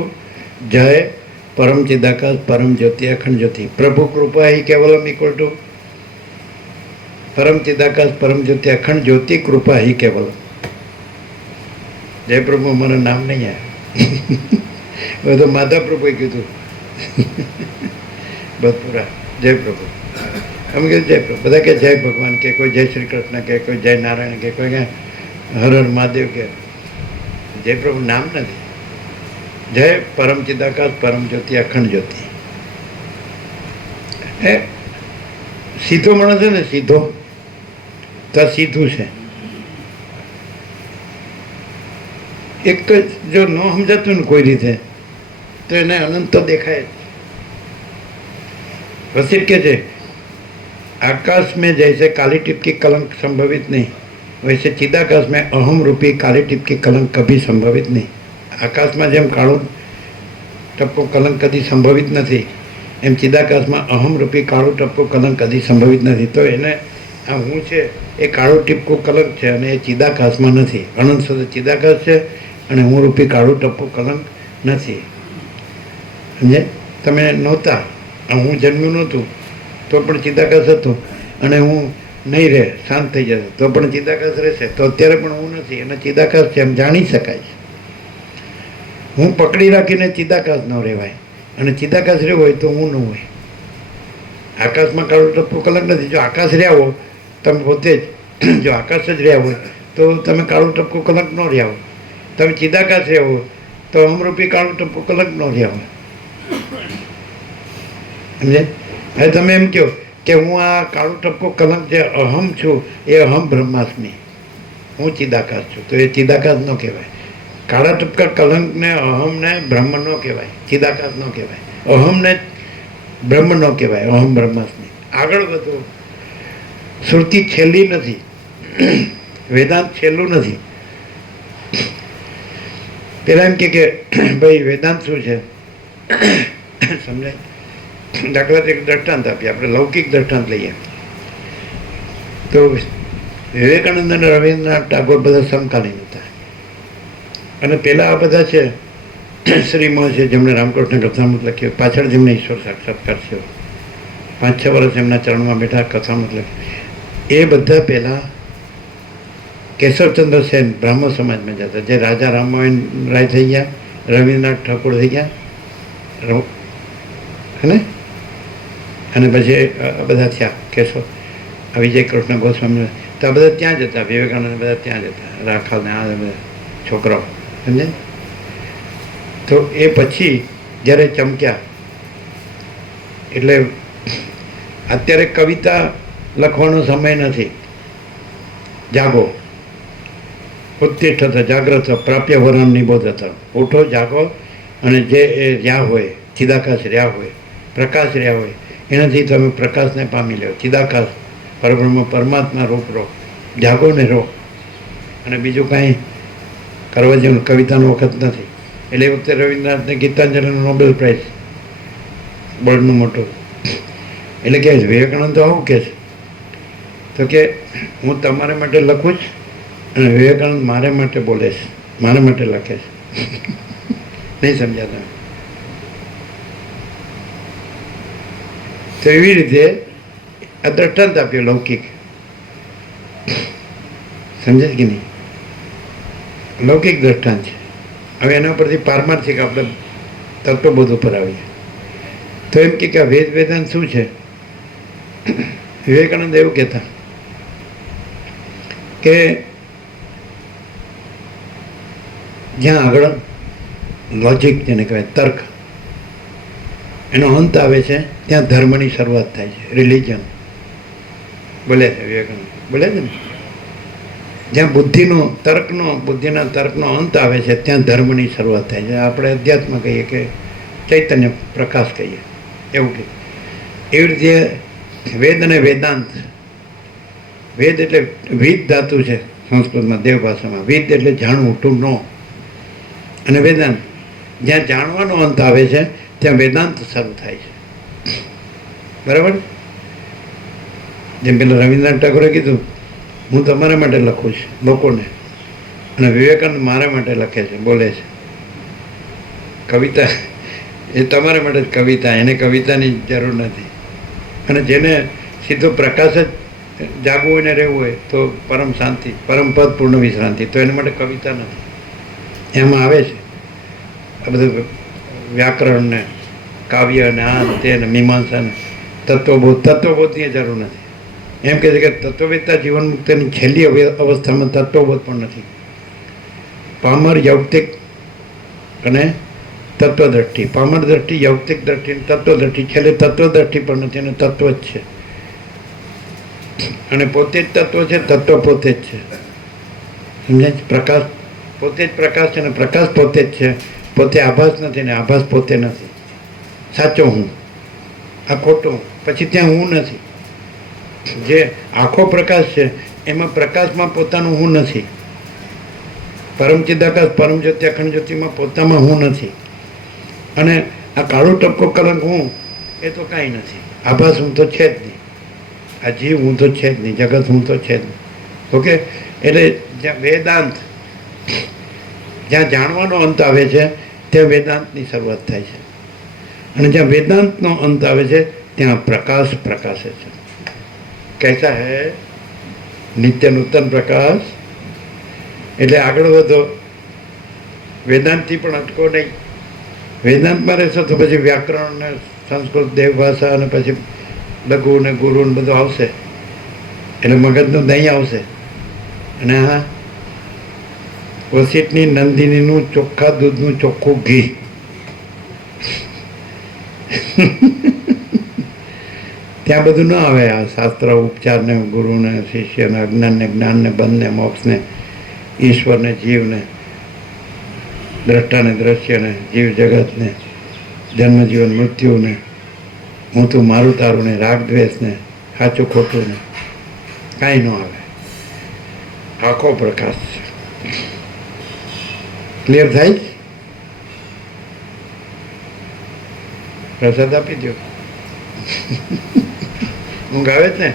જય परम चिदाकाश परम ज्योति अखंड ज्योति. प्रभु कृपा ही केवलम इक्वल टू परम चिदाकाश परम ज्योति अखंड ज्योति कृपा ही केवलम. जय प्रभु हमारा नाम नहीं है. वो तो माता प्रभु की तू बहुत पूरा जय प्रभु. हम कहते जय प्रभु, બધા કે જય ભગવાન કે, કોઈ જય શ્રી કૃષ્ણ કે, કોઈ જય નારાયણ કે, કોઈ કે હર હર મહાદેવ કે. જય પ્રભુ નામ નથી. જય પરમ ચિદાકાશ પરમ જ્યોતિ અખંડ જ્યોતિ. એ સીધો માણસ છે ને, સીધો તો સીધું છે. એક તો જો ન સમજાતું ને કોઈ રીતે તો એને અનંત તો દેખાય જ. વસીફ કે છે आकाश में जैसे काली टिप की कलंक संभवित नहीं, वैसे चिदाकाश में अहम रूपी काली टिप की कलंक कभी संभवित नहीं. આકાશમાં જેમ કાળો ટપકો કલંક કદી સંભવિત નથી, એમ ચિદાકાશમાં અહમ રૂપી કાળો ટપકો કલંક કદી સંભવિત નથી. તો એને આ હું છે એ કાળો ટીપકો કલંક છે, અને એ ચિદાકાશમાં નથી. અનંત સુધી ચિદાકાશ છે અને હું રૂપી કાળો ટપકો કલંક નથી. સમજે? તમે નહોતા, હું જન્મ્યું નહોતું તો પણ ચિદાકાશ હતો, અને હું નહીં રહે શાંત થઈ જશે તો પણ ચિદાકાશ રહેશે. તો અત્યારે પણ હું નથી અને ચિદાકાશ છે એમ જાણી શકાય છે. હું પકડી રાખીને ચિદાકાશ ન રહેવાય, અને ચિદાકાશ રહ્યો હોય તો હું ન હોય. આકાશમાં કાળો ટપકો કલંક નથી. જો આકાશ રહ્યા હો તમે પોતે જ, જો આકાશ જ રહ્યા હોય તો તમે કાળો ટપકો કલંક ન રહ્યા હો. તમે ચિદાકાશ રહ્યા હો તો અમરૂપી કાળો ટપકો કલંક ન રહ્યા હો. સમજે? હવે તમે એમ કહો કે હું આ કાળો ટપકો કલંક જે અહમ છું એ અહમ બ્રહ્માસ્મિ, હું ચિદાકાશ છું, તો એ ચિદાકાશ ન કહેવાય. કાળા ટપકા કલંકને અહમને બ્રહ્મ ન કહેવાય, ચિદાકાશ ન કહેવાય. અહમને બ્રહ્મ ન કહેવાય, અહમ બ્રહ્માસ્મિ. આગળ વધો. શ્રુતિ છેલ્લી નથી, વેદાંત છેલ્લું નથી. પેલા એમ કે ભાઈ વેદાંત શું છે સમજાય? દાખલા તરીકે દ્રષ્ટાંત આપીએ, આપણે લૌકિક દ્રષ્ટાંત લઈએ તો વિવેકાનંદ અને રવિન્દ્રનાથ ટાગોર બધા સમકાલીન હતા. અને પેલા આ બધા છે શ્રીમાં છે જેમણે રામકૃષ્ણ કથામૃત લખ્યું, પાછળ જેમને ઈશ્વર સાક્ષાત્કાર થયો, 5-6 વર્ષ એમના ચરણમાં બેઠા કથામૃત લખ્યું, એ બધા પહેલાં કેશવચંદ્ર સેન બ્રાહ્મણ સમાજમાં જતા, જે રાજા રામમોહન રાય થઈ ગયા, રવિન્દ્રનાથ ઠાકોર થઈ ગયા, હે, અને પછી આ બધા થયા કેશવ, આ વિજય કૃષ્ણ ગોસ્વામી, તો આ બધા ત્યાં જતા, વિવેકાનંદ બધા ત્યાં જતા, રાખાલને આ બધા છોકરાઓ, સમજે. તો એ પછી જ્યારે ચમક્યા, એટલે અત્યારે કવિતા લખવાનો સમય નથી, જાગો, ઉત્તિષ્ઠ જાગ્રત પ્રાપ્ય વરણ નિબોધ હતા, ઉઠો જાગો, અને જે એ રહ્યા હોય, ચિદાકાશ રહ્યા હોય, પ્રકાશ રહ્યા હોય, એનાથી તમે પ્રકાશને પામી લો, ચિદાકાશ પરબ્રહ્મ પરમાત્મા રૂપ રહો, જાગો ને રહો, અને બીજું કાંઈ કરવા જેવું કવિતાનો વખત નથી. એટલે એ વખતે રવિન્દ્રનાથને ગીતાંજલિનો નોબેલ પ્રાઇઝ બળનું મોટું. એટલે કે વિવેકાનંદ તો આવું કહે છે, તો કે હું તમારા માટે લખું છું અને વિવેકાનંદ મારે માટે બોલે છે, મારા માટે લખે છે. નહીં સમજ્યા તમે? તો એવી રીતે આ દ્રષ્ટાંત આપ્યો લૌકિક, સમજે કે નહીં? લૌકિક દ્રષ્ટાંત છે. હવે એના પરથી પારમાર્થિક આપણે તત્વબોધ ઉપર આવીએ તો એમ કે આ વેદ વેદાંત શું છે? વિવેકાનંદ એવું કહેતા કે જ્યાં આગળ લોજિક જેને કહેવાય તર્ક એનો અંત આવે છે ત્યાં ધર્મની શરૂઆત થાય છે, રિલિજન બોલે છે વિવેકાનંદ, બોલે છે ને. જ્યાં બુદ્ધિના તર્કનો અંત આવે છે ત્યાં ધર્મની શરૂઆત થાય છે. આપણે અધ્યાત્મ કહીએ કે ચૈતન્ય પ્રકાશ કહીએ, એવું કે એવી રીતે વેદ અને વેદાંત. વેદ એટલે વિદ ધાતુ છે સંસ્કૃતમાં, દેવ ભાષામાં. વિદ એટલે જાણવું, ટુ નો. અને વેદાંત જ્યાં જાણવાનો અંત આવે છે ત્યાં વેદાંત શરૂ થાય છે, બરાબર? જેમ પેલા રવિન્દ્રનાથ ટાગોરે કીધું, હું તમારા માટે લખું છું લોકોને, અને વિવેકાનંદ મારા માટે લખે છે, બોલે છે. કવિતા એ તમારા માટે જ કવિતા, એને કવિતાની જરૂર નથી. અને જેને સીધો પ્રકાશ જ જાગવું હોય ને રહેવું હોય તો પરમ શાંતિ, પરમ પદ પૂર્ણ વિશ્રાંતિ, તો એના માટે કવિતા નથી. એમાં આવે છે આ બધું વ્યાકરણ ને કાવ્ય ને આ તે ને મીમાંસા ને તત્વબોધની જરૂર નથી. એમ કહે છે કે તત્વવેદતા જીવન મુક્તિની છેલ્લી અવસ્થામાં તત્વબોધ પણ નથી. પામર, યૌક્તિક અને તત્વદ્રષ્ટિ. પામર દ્રષ્ટિ, યૌક્તિક દ્રષ્ટિ, તત્વદ્રષ્ટિ, છેલ્લે તત્વદ્રષ્ટિ પણ નથી, અને તત્વ જ છે. અને પોતે જ તત્વ છે, તત્વ પોતે જ છે, સમજાય? પ્રકાશ પોતે જ પ્રકાશ છે, અને પ્રકાશ પોતે જ છે. પોતે આભાસ નથી ને આભાસ પોતે નથી. સાચો હું, આ ખોટું, પછી ત્યાં હું નથી. જે આખો પ્રકાશ છે એમાં પ્રકાશમાં પોતાનું હું નથી. પરમ ચિદાકાશ, પરમ જ્યોતિ, અખંડ જ્યોતિમાં પોતામાં હું નથી. અને આ કાળો ટપકો કલંક હું, એ તો કાંઈ નથી. આભાસ હું તો છે જ નહીં, આ જીવ હું તો છે જ નહીં, જગત હું તો છે જ નહીં. ઓકે? એટલે જ્યાં વેદાંત, જ્યાં જાણવાનો અંત આવે છે ત્યાં વેદાંતની શરૂઆત થાય છે. અને જ્યાં વેદાંતનો અંત આવે છે ત્યાં પ્રકાશ પ્રકાશે છે. कैसा है નિત્ય નૂતન પ્રકાશ. એટલે આગળ વધો, વેદાંતથી પણ અટકો નહીં. વેદાંતમાં રહેશો તો પછી વ્યાકરણ ને સંસ્કૃત, દેવભાષા અને પછી લઘુ ને ગુરુ ને બધું આવશે, એટલે મગજનું દહીં આવશે. અને હા, વસીટની નંદિનીનું ચોખ્ખા દૂધનું ચોખ્ખું ઘી. ત્યાં બધું ન આવે. આ શાસ્ત્ર, ઉપચારને, ગુરુને, શિષ્યને, અજ્ઞાનને, જ્ઞાનને, બંધને, મોક્ષને, ઈશ્વરને, જીવને, દ્રષ્ટાને, દ્રશ્યને, જીવ જગતને, જન્મ જીવન મૃત્યુને, હું તું મારું તારું ને, રાગ દ્વેષને, સાચું ખોટું ને, કાંઈ ન આવે. આખો પ્રકાશ છે. ક્લિયર થાય? પ્રસાદ આપી દો. ઊંઘ આવે જ ને?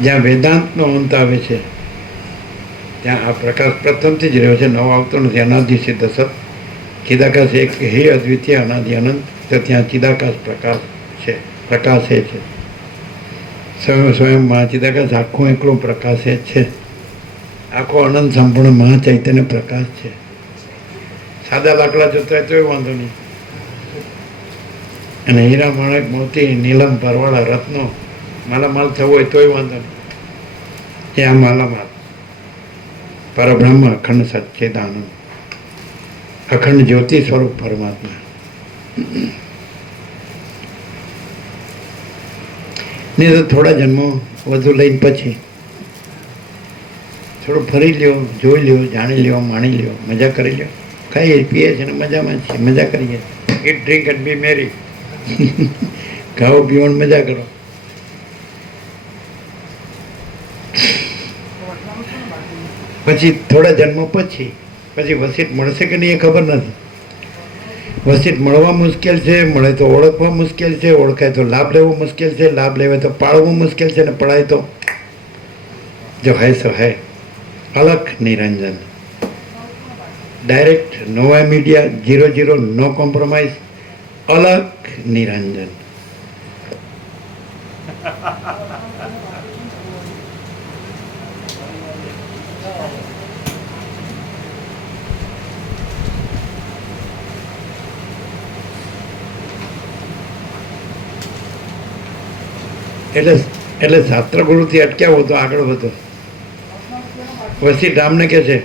જ્યાં વેદાંતનો અંત આવે છે ત્યાં આ પ્રકાશ પ્રથમથી જ રહ્યો છે, નવો આવતો નથી. અનાદિ સિદ્ધ સત ચિદાકાશ એક હે અદ્વિતીય અનાદિ અનંત, તો ત્યાં ચિદાકાશ પ્રકાશ છે, પ્રકાશે છે. સ્વયં મહાચિદાકાશ આખું એકલું પ્રકાશે છે, આખો અનંત સંપૂર્ણ મહાચૈતન્ય પ્રકાશ છે. સાદા લાકડા જોતા હોય તોય વાંધો નહીં, અને હીરા માણેક મોતી નીલમ પરવાળા રત્નો માલામાલ થવું હોય તોય વાંધો નહીં. એ આ માલામાલ પરબ્રહ્મ અખંડ સચ્ચિદાનંદ અખંડ જ્યોતિ સ્વરૂપ પરમાત્મા. ને તો થોડા જન્મો વધુ લઈને પછી થોડું ફરી લ્યો, જોઈ લ્યો, જાણી લ્યો, માણી લ્યો, મજા કરી લ્યો. ખાઈએ પીએ છે ને મજામાં છીએ, મજા કરીએ. ઇટ ડ્રિંક એન્ડ બી મેરી. ખાઓ પીવો ને મજા કરો. પછી થોડા જન્મો પછી વસીટ મળશે કે નહીં એ ખબર નથી. વસીટ મળવા મુશ્કેલ છે, મળે તો ઓળખવા મુશ્કેલ છે, ઓળખાય તો લાભ લેવો મુશ્કેલ છે, લાભ લેવાય તો પાળવું મુશ્કેલ છે, ને પડાય તો જો હૈ સો હૈ. અલખ નિરંજન, ડાયરેક્ટ, નો મીડિયા, 0-0, નો કોમ્પ્રોમાઇઝ, અલખ નિરંજન. એટલે શાસ્ત્ર ગુરુથી અટક્યા હો તો આગળ વધો. વસી રામને કહે છે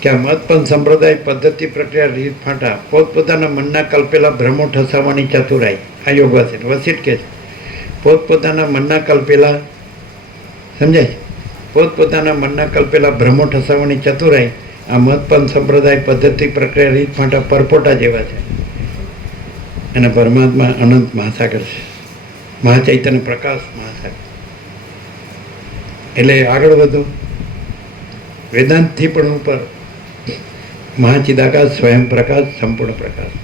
કે આ મતપંથ સંપ્રદાય પદ્ધતિ પ્રક્રિયા રીત ફાંટા પોતપોતાના મનના કલ્પેલા ભ્રમો ઠસાવવાની ચતુરાઈ. આ યોગ વસીટ વસીટ કહે છે પોતપોતાના મનના કલ્પેલા, સમજાય છે, પોતપોતાના મનના કલ્પેલા ભ્રમો ઠસાવવાની ચતુરાઈ આ મતપંથ સંપ્રદાય પદ્ધતિ પ્રક્રિયા રીત ફાંટા પરપોટા જેવા છે. અને પરમાત્મા અનંત મહાસાગર છે, મહાચૈતન્ય પ્રકાશ મહાસાગર. એટલે આગળ વધો વેદાંતથી પણ ઉપર મહાચિદાકાશ સ્વયં પ્રકાશ સંપૂર્ણ પ્રકાશ.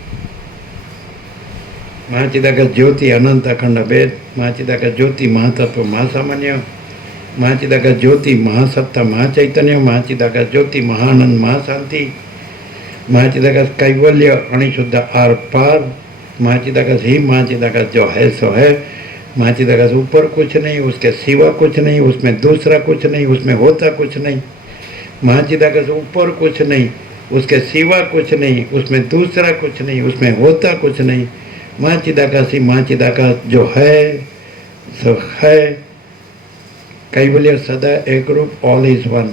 મહાચિદાકાશ જ્યોતિ અનંત અખંડ અભેદ, મહાચિદાકાશ જ્યોતિ મહાતત્વ મહાસામાન્ય, મહાચિદાકાશ જ્યોતિ મહાસત્તા મહાચૈતન્ય, મહાચિદાકાશ જ્યોતિ મહાનંદ મહાશાંતિ, મહાચિદાકાશ कैवल्य अणिशुद्ध आर पार, महाचिदाकाश ही महाचिदाकाश जो है सो है. महाचिदाकाश ऊपर कुछ नहीं, उसके सिवा कुछ नहीं, उसमें दूसरा कुछ नहीं, उसमें होता कुछ नहीं. महाचिदाकाश ऊपर कुछ नहीं, उसके सिवा कुछ नहीं, उसमें दूसरा कुछ नहीं, उसमें होता कुछ नहीं. महाचिदाकाश ही महाचिदाकाश जो है सो है. कैवल्य सदा एक रूप, ऑल इज वन.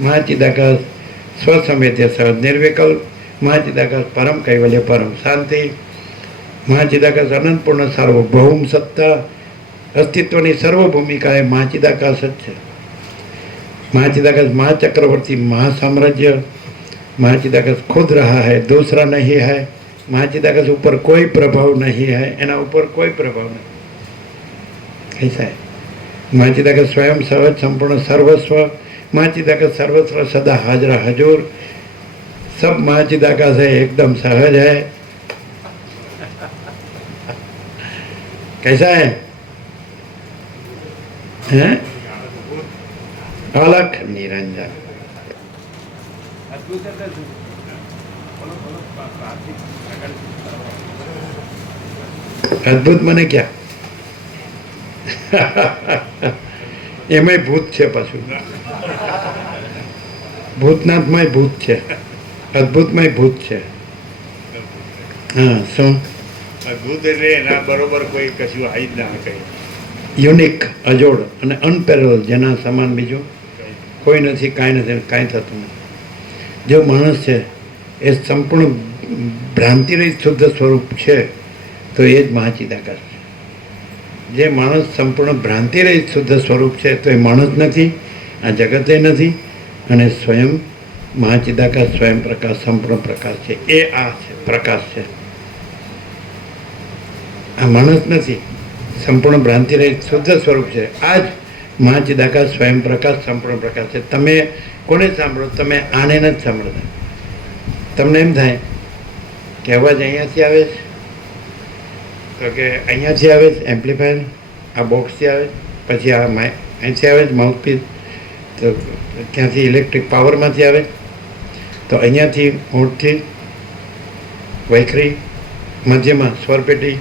महाचिदाकाश स्वसमेत सहज निर्विकल्प, મહાચિદાકાશ પરમ કૈવલ્ય પરમ શાંતિ, મહાચિદાકાશ અનંતપૂર્ણ સાર્વભૌમ સત્તા, અસ્તિત્વની સર્વ ભૂમિકા એ મહાચિદાકાશ જ છે. મહાચિદાકાશ મહાચક્રવર્તી મહાસામ્રાજ્ય, મહાચિદાકાશ ખુદ રહા है, दूसरा नहीं है. મહાચિદાકાશ ઉપર કોઈ પ્રભાવ નહીં है, એના ઉપર કોઈ પ્રભાવ નહીં. ऐसा है મહાચિદાકાશ સ્વયં સહજ સંપૂર્ણ સર્વસ્વ, મહાચિદાકાશ સર્વસ્વ સદા હાજરા હજूर. सब महाचिदाकाश है, एकदम सहज है. कैसा है? हैं? अलख निरंजन. अद्भुत माने क्या? एमाय भूत छे, पाछुं भूतनाथमाय भूत छे, અદ્ભુતમય ભૂત છે. હા, શું અદ્ભુત એટલે એના બરોબર કોઈ કશું આવી જ ના કહે. યુનિક, અજોડ અને અનપેરેલલ, જેના સમાન બીજું કોઈ નથી, કાંઈ નથી, કાંઈ થતું નથી. જો માણસ છે એ સંપૂર્ણ ભ્રાંતિરહિત શુદ્ધ સ્વરૂપ છે તો એ જ મહાચિદાકાશ છે. જે માણસ સંપૂર્ણ ભ્રાંતિરહિત શુદ્ધ સ્વરૂપ છે તો એ માણસ નથી, આ જગતે નથી, અને સ્વયં મહાચિદાકાશ સ્વયં પ્રકાશ સંપૂર્ણ પ્રકાશ છે. એ આ છે, પ્રકાશ છે. આ માણસ નથી, સંપૂર્ણ ભ્રાંતિ રહિત શુદ્ધ સ્વરૂપ છે. આ જ મહાચિદાકાશ સ્વયં પ્રકાશ સંપૂર્ણ પ્રકાશ છે. તમે કોને સાંભળો? તમે આને નથી સાંભળતા. તમને એમ થાય કે અવાજ અહીંયાથી આવે છે, તો કે અહીંયાથી આવે છે એમ્પ્લીફાયર, આ બોક્સથી આવે છે. પછી આ અહીંથી આવે છે માઉથપીસ, તો ક્યાંથી ઇલેક્ટ્રિક પાવરમાંથી આવે, તો અહીંયાથી હોઠથી વૈખરી, મધ્યમાં સ્વરપેટી,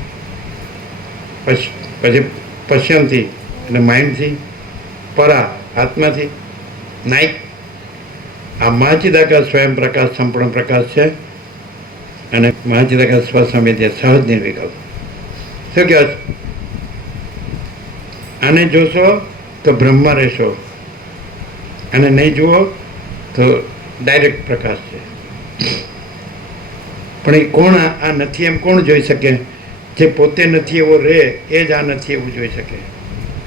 પછી પશ્ચિમથી અને માઇન્ડથી, પરા આત્માથી, નાઇક. આ મહાચિદાકાશ સ્વયં પ્રકાશ સંપૂર્ણ પ્રકાશ છે અને મહાચિદાકાશ સ્વસંવેદ્ય સહજ નિર્વિકલ્પ. શું કહેવાય? આને જોશો તો બ્રહ્મા રહેશો, અને નહીં જુઓ તો ડાયરેક્ટ પ્રકાશ છે. પણ એ કોણ આ નથી એમ કોણ જોઈ શકે? જે પોતે નથી એવો રહે એ જ આ નથી એવું જોઈ શકે.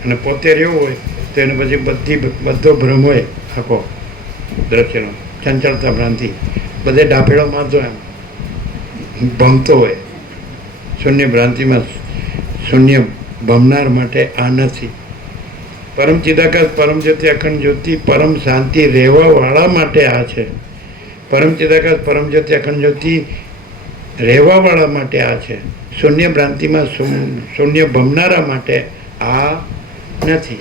અને પોતે રહેવું હોય તો એને પછી બધો ભ્રમ હોય, આખો દ્રશ્યનો ચંચળતા ભ્રાંતિ, બધે ડાફેડો મારતો એમ ભમતો હોય. શૂન્ય ભ્રાંતિમાં શૂન્ય ભમનાર માટે આ નથી. પરમ ચિદાકાશ પરમ જ્યોતિ અખંડ જ્યોતિ પરમ શાંતિ રહેવાવાળા માટે આ છે. પરમ ચિદાકાશ પરમ જ્યોતિ અખંડ જ્યોતિ રહેવાવાળા માટે આ છે. શૂન્ય ભ્રાંતિમાં શૂન્ય ભમનારા માટે આ નથી.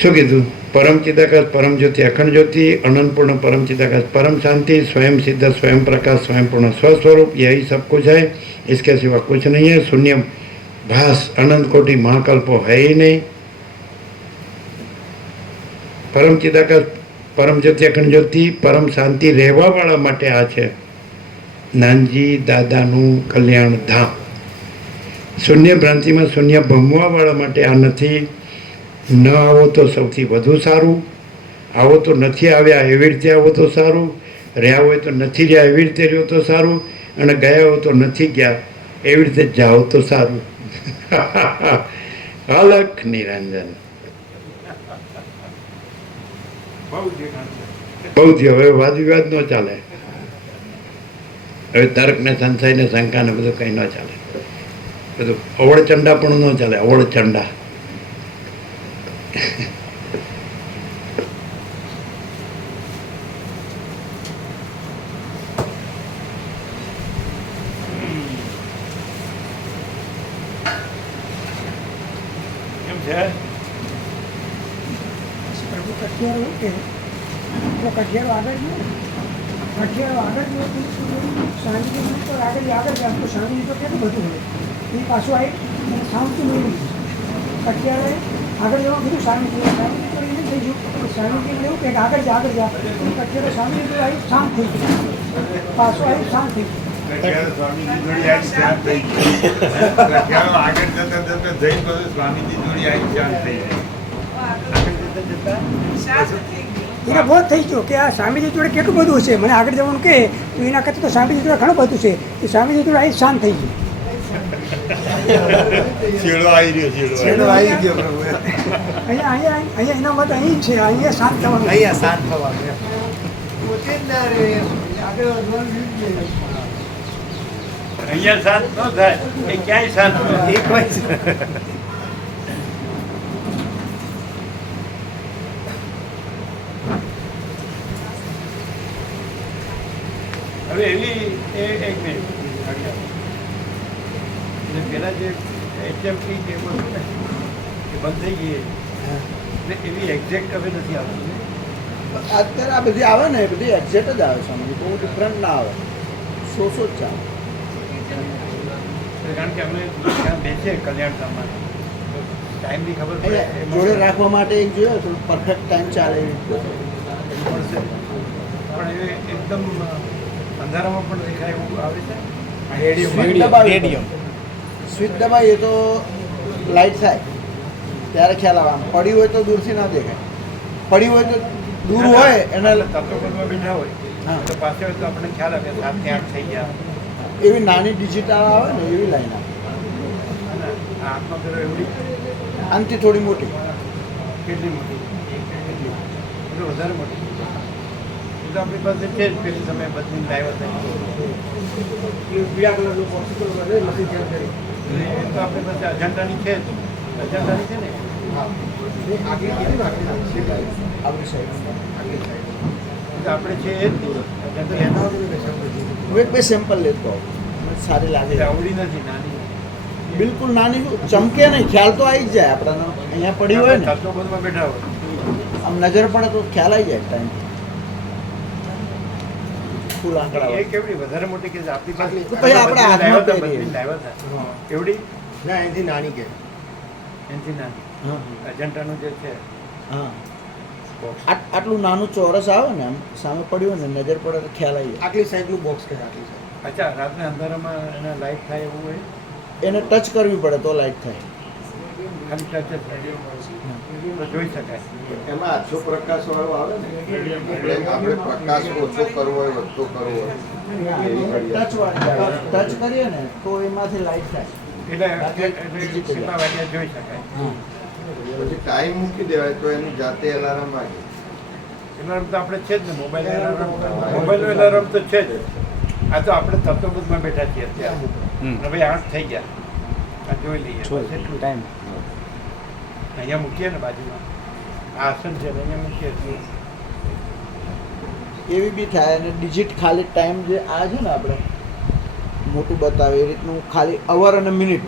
શું કીધું? परम चिदाकाश परम ज्योति अखंड ज्योति अनंतपूर्ण परम चिदाकाश परम शांति स्वयं सिद्ध स्वयं प्रकाश स्वयं पूर्ण स्वस्वरूप, यही सब कुछ है, इसके सिवा कुछ नहीं है. शून्य भास अनंत कोटि महाकल्पो है ही नहीं. परम चिदाकाश परम ज्योति अखंड ज्योति परम शांति रहवा वाला माटे आ छे. नानजी दादानु कल्याण धाम. शून्य भ्रांति में शून्य भमवा वाला माटे आ नहीं. न आवो तो सौथी વધુ સારું, આવો તો નથી આવ્યા એવી રીતે આવો તો સારું, રહ્યા હોય તો નથી રહ્યા એવી રીતે રહ્યો તો સારું, અને ગયા હો તો નથી ગયા એવી રીતે જાઓ તો સારું. અલખ નિરંજન. બહુ થયો. હવે વાદ વિવાદ ન ચાલે. હવે તર્ક ને સંશય ને શંકા ને બધું કંઈ ન ચાલે. બધું અવળચંડા પણ ન ચાલે. અવળચંડા. પ્રભુ કઠિયારો કે તો કઠિયારો આગળ ગયો, કઠિયારો આગળ ગયો શાંતિ તો આગળ જાય તો શાંતિ તો કેટલું બધું હોય. એ પાછું આવી શાંતિ મેળવી કઠિયારોએ આગળ જવા કીધું. શાંતિ તો એને થઈ ગયું. શાંતિ એવું કે આગળ જા કઠિયારો શાંતિ તો આવી શાંત થઈ ગયું. પાછું આવી શાંત થઈ ગયું. સ્વામીજી જોડી આવી શાંત થઈ ગઈ. આગળ જતા જતા જઈ પછી સ્વામીજી જોડી આવી શાંત થઈ ગઈ. એને બહુ થઈ ગયો કે આ સ્વામીજી જોડે કેટલું બધું છે, મને આગળ જવાનું કહે તો એના કરતાં તો સ્વામીજી જોડે ઘણું બધું છે. એ સ્વામીજી જોડે આવી શાંત થઈ ગયું. છેડો આવી રહ્યો. અહીંયા એના મત અહીં છે. અહીંયા શાંત થવાનું. અહીંયા શાંત થવાનું. અહીંયા શાંત ન થાય એ ક્યાંય શાંત ન થાય. એક હોય છે. હવે એવી એક મિનિટ પેલા જે એચએમટી કે હતું ને એ બંધ થઈ ગઈ ને એવી એક્ઝેક્ટ હવે નથી આવતું. અત્યારે આ બધી આવે ને એ બધી એક્ઝેક્ટ જ આવે છે. બહુ ડિફરન્ટ ના આવે. સો જ ચાલે. કારણ કે અમે ત્યાં બેસીએ કલ્યાણધામમાં ટાઈમની ખબર પડે જોડે રાખવા માટે એક જોયો તો પરફેક્ટ ટાઈમ ચાલે એવી રીતે. પડશે. પણ એ એકદમ અંધારામાં પણ દેખાય એવું આવે છે. સ્વિચ દબાવીએ તો લાઇટ થાય ત્યારે ખ્યાલ આવે. આમ પડી હોય તો દૂરથી ના દેખાય. પડી હોય તો દૂર હોય એના તત્વ કરવા બેઠા હોય હા તો પાસે હોય તો આપણને ખ્યાલ આવે 7 થી 8 થઈ ગયા. એવી નાની ડિજિટલ આવે ને એવી લાઈન આવે. આ આત્મા કરો એવડી આનથી થોડી મોટી. કેટલી મોટી? એટલી વધારે મોટી. એ તો આપણી પાસે છે જ. પેલી તમે બધી લાઈવ પીળા કલરનું પોસિબલ કરે મશીન ચેન્જ કરી. એ તો આપણી પાસે અજંટાની છે જ. અજંટાની છે ને આગળ આપણી સાઈડ એ તો આપણે છે એ જ નહીં. અજંટા એના હું એક બે સેમ્પલ લેતો આવું. સારી લાગે. આવડી નથી, નાની. બિલકુલ નાની ચમકે નહીં, ખ્યાલ તો આવી જ જાય આપણને. અહીંયા પડી હોય ને તત્વબોધમાં બેઠા હોય આમ નજર પડે તો ખ્યાલ આવી જાય ટાઈમ. ફૂલ આંકડા એ કેવડી વધારે મોટી કે આપણી પાસે તો પછી આપણે હાથમાં પહેરીએ. કેવડી ના એનાથી નાની કે એનથી નાની હા અજંટાનું જે છે હા બોક્સ આટલું નાનું ચોરસ આવે ને આમ સામે પડ્યું હોય ને નજર પડે તો ખ્યાલ આવી જાય. આટલી સાઈઝનું બોક્સ કે આટલી સાઈઝ અચ્છા રાતના અંધારામાં એને લાઈટ થાય એવું હોય એને ટચ કરવી પડે તો લાઈટ થાય. ખાલી ટચ જ થાય તો જોઈ શકાય એમાં આછો પ્રકાશ વાળો આવે ને આપણે પ્રકાશ ઓછો કરવો હોય વધતો કરવો હોય ટચ કરીએ ને તો એમાંથી લાઈટ થાય. એટલે કેટલા વાગ્યા જોઈ શકાય હા પછી ટાઈમ મૂકી દેવાય તો એની જાતે એલાર્મ વાગે. એલાર્મ તો આપણે છે જ ને મોબાઈલ એલાર્મ મોબાઈલનો એલાર્મ તો છે જ. આ તો આપણે તત્વબોધમાં બેઠા છીએ અત્યારે અને ભાઈ 8 થઈ ગયા આ જોઈ લઈએ બસ એટલું ટાઈમ અહીંયા મૂકીએ ને બાજુમાં આ આસન છે ને અહીંયા મૂકીએ તો એવી બી થાય અને ડિજિટ ખાલી ટાઈમ જે આ છે ને આપણે મોટું બતાવે એ રીતનું ખાલી અવર અને મિનિટ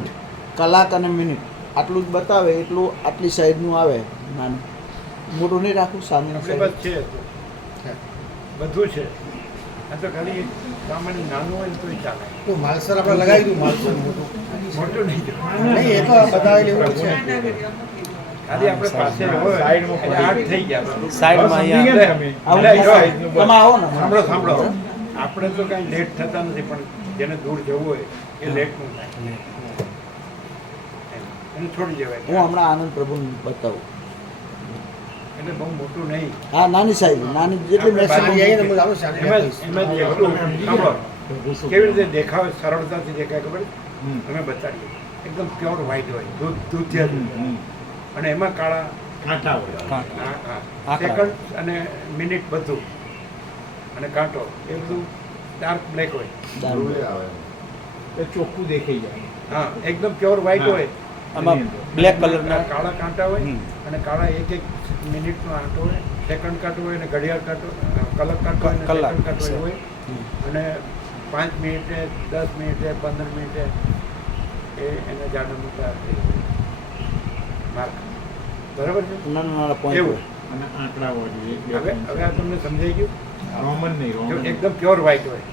કલાક અને મિનિટ આટલું જ બતાવે એટલું આટલી સાઈઝનું આવે નાનું. મોટું નહીં રાખું સામે આપણી પાસે છે તો બધું છે આ તો ખાલી એક સામાન્ય નાનું હોય ને તોય ચાલે તો માલસર આપણે લગાવી દઉં માલસર મોટું મોટું નહીં નહીં એ તો બતાવેલું એવું છે ખાલી આપણે પાસે હોય એટલે 8 થઈ ગયા સાઈડમાં આવું અહીંયા તમે આવો ને સાંભળો સાંભળો આપણે તો કાંઈ લેટ થતા નથી પણ જેને દૂર જવું હોય એ લેટનું થાય એને છોડી હું દેવાય હમણાં આનંદ પ્રભુને બતાવું. એટલે બહુ મોટું નહીં હા નાની સાઈઝ નાની જેટલી આપણે maximum જઈએ ને આવું સામે એમાં એમાં જ એટલું સાંભળો કેવી રીતે દેખાવ સરળતાથી દેખાય ખબર અમે બતાડીએ એકદમ પ્યોર વ્હાઈટ હોય દૂધ અને એમાં કાળા કાંટા હોય સેકન્ડ અને મિનિટ બધું અને કાંટો એ બધું ડાર્ક બ્લેક હોય દારૂ. એ ચોખ્ખું દેખાઈ જાય હા એકદમ પ્યોર વ્હાઈટ હા. હોય આમાં બ્લેક કલરના કાળા કાંટા હોય અને કાળા એક મિનિટનો આંટો હોય સેકન્ડ કાંટો હોય અને ઘડિયાળ કાંટો કલાક કાંટો હોય અને કલાક. સેકન્ડ કાંટો હોય અને 5 મિનિટે 10 મિનિટે 15 મિનિટે એ એને જાડા મોટા માર્ક બરાબર છે નાના નાના પોઈન્ટ એવું અને આંકડા હોય હવે હવે આ તમને સમજાઈ ગયું રોમન નહીં જો રોમન એકદમ પ્યોર વ્હાઈટ હોય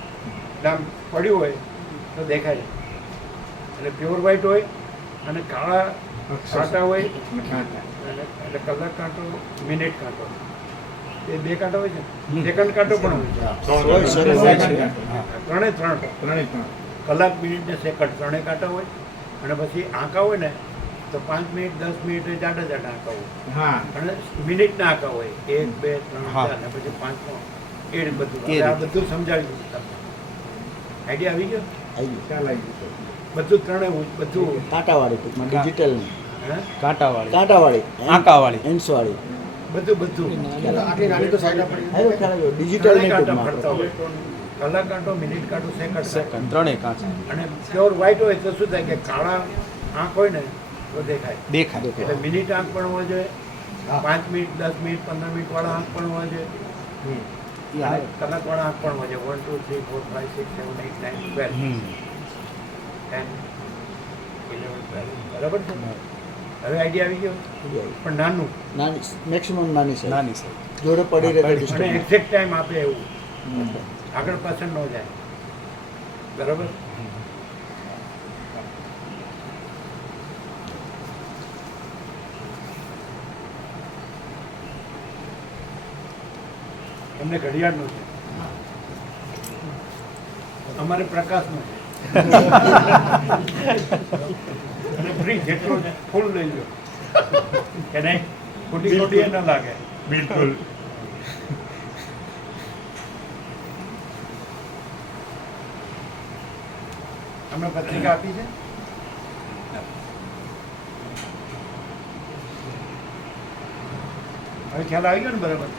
એટલે આમ પડ્યું હોય તો દેખાય એટલે પ્યોર વ્હાઈટ હોય અને કાળા કાંટા હોય કાંટા અને એટલે કલાક કાંટો મિનિટ કાંટો એ બે કાંટો હોય છે સેકન્ડ કાંટો પણ હોય છે ત્રણે ત્રણ કલાક મિનિટ ને સેકન્ડ ત્રણેય કાંટા હોય અને પછી આંકા હોય ને તો 5 મિનિટ 10 મિનિટે જાડા જાડા આંકા હોય હા અને મિનિટના આંકા હોય 1 2 3 હા. 4 ને પછી 5મો એ બધું એ હવે આ રીતે. બધું સમજાવી દીધું તમને આઈડિયા આવી ગયો આવી ગયું. ખ્યાલ આવી ગયો બધું ત્રણે બધું કાંટાવાળી ટૂંકમાં ડિજિટલ હે કાંટાવાળી કાંટાવાળી આંકાવાળી એન્ડ્સવાળી બધું આટલી નાની તો સાઈડ પડી આવ્યો ખ્યાલ આવ્યો ડિજિટલ ત્રણેય નહીં કાંટા ટૂંકમાં ફરતા હોય કલાક કાંટો મિનિટ કાંટો સેકન્ડ સેકન્ડ ત્રણેય કાંટા અને પ્યોર વ્હાઈટ હોય તો શું થાય કે કાળા આંખ હોય ને તો દેખાય દેખાય એટલે મિનિટ આંખ પણ હોય છે 5 મિનિટ 10 મિનિટ 15 મિનિટ વાળા આંખ પણ હોય છે એ અને આવે. કલાક વાળા આંખ પણ હોય છે 1 2 3 4 5 6 7 8 9 12 હમ. 10 11 12 બરાબર છે હવે આઈડિયા આવી ગયો પણ નાનું નાની મેક્સિમમ નાની સાઈઝ નાની સાઈઝ જોડે પડી રહે તો અને disturb. એક્ઝેક્ટ ટાઈમ આપે એવું આગળ પાછળ ન જાય બરાબર એમને ઘડિયાળનું છે અમારે પ્રકાશનું છે અને ફ્રી જેટલો છે ફૂલ લઈ લો કે નહીં ખોટી ખોટી એ ન લાગે બિલકુલ અમે પત્રિકા આપી છે હવે ખ્યાલ આવી ગયો ને બરાબર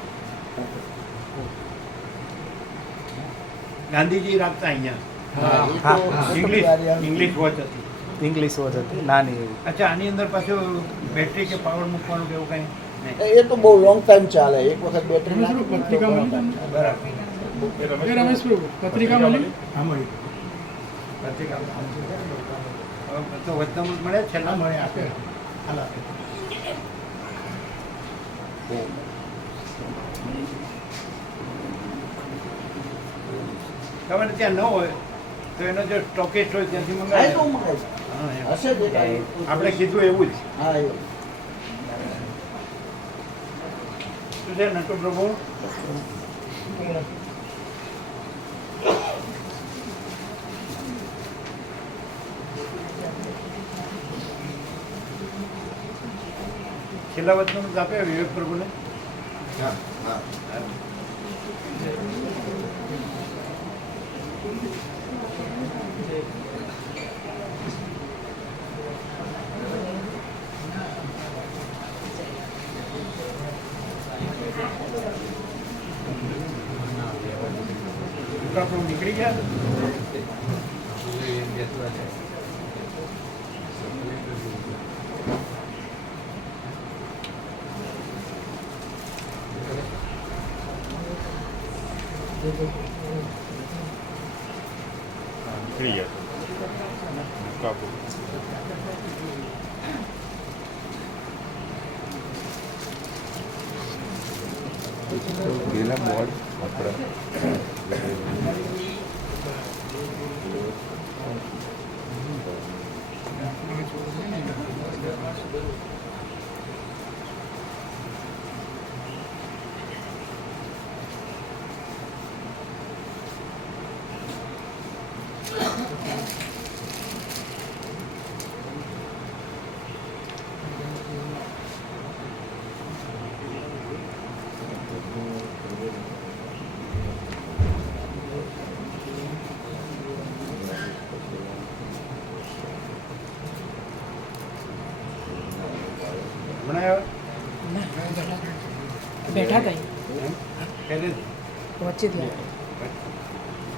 ગાંધીજી રાખતા અહીંયા ઇંગ્લિશ વોચ હતી ઇંગ્લિશ વોચ હતી નાની એવી અચ્છા આની અંદર પાછું બેટરી કે પાવર મૂકવાનું કે એવું કંઈ નહીં એ તો બહુ લોંગ ટાઈમ ચાલે એક વખત બેટરી પત્રિકા મળી? બરાબર પત્રિકા મળી? પત્રિકા તો વચનામૃત મળે છેલ્લા મળે આપે હાલ આપે તમારે ત્યાં ન હોય તો એનો જે સ્ટોકેસ્ટ હોય ત્યાંથી હા, એ તો મંગાવે હું મંગાવીશ. હશે જ કાંઈ. આપણે કીધું એવું જ હા એવું શું છે નટુ પ્રભુ છેલ્લા વચનામૃત આપે વિવેક પ્રભુને હા હા પ્રભુ નીકળી ગયા નીકળી ગયા કાપુ પેલા બોર્ડ આપણે હમણાં બેઠા કઈ પહેલેથી વચ્ચેથી આવ્યા.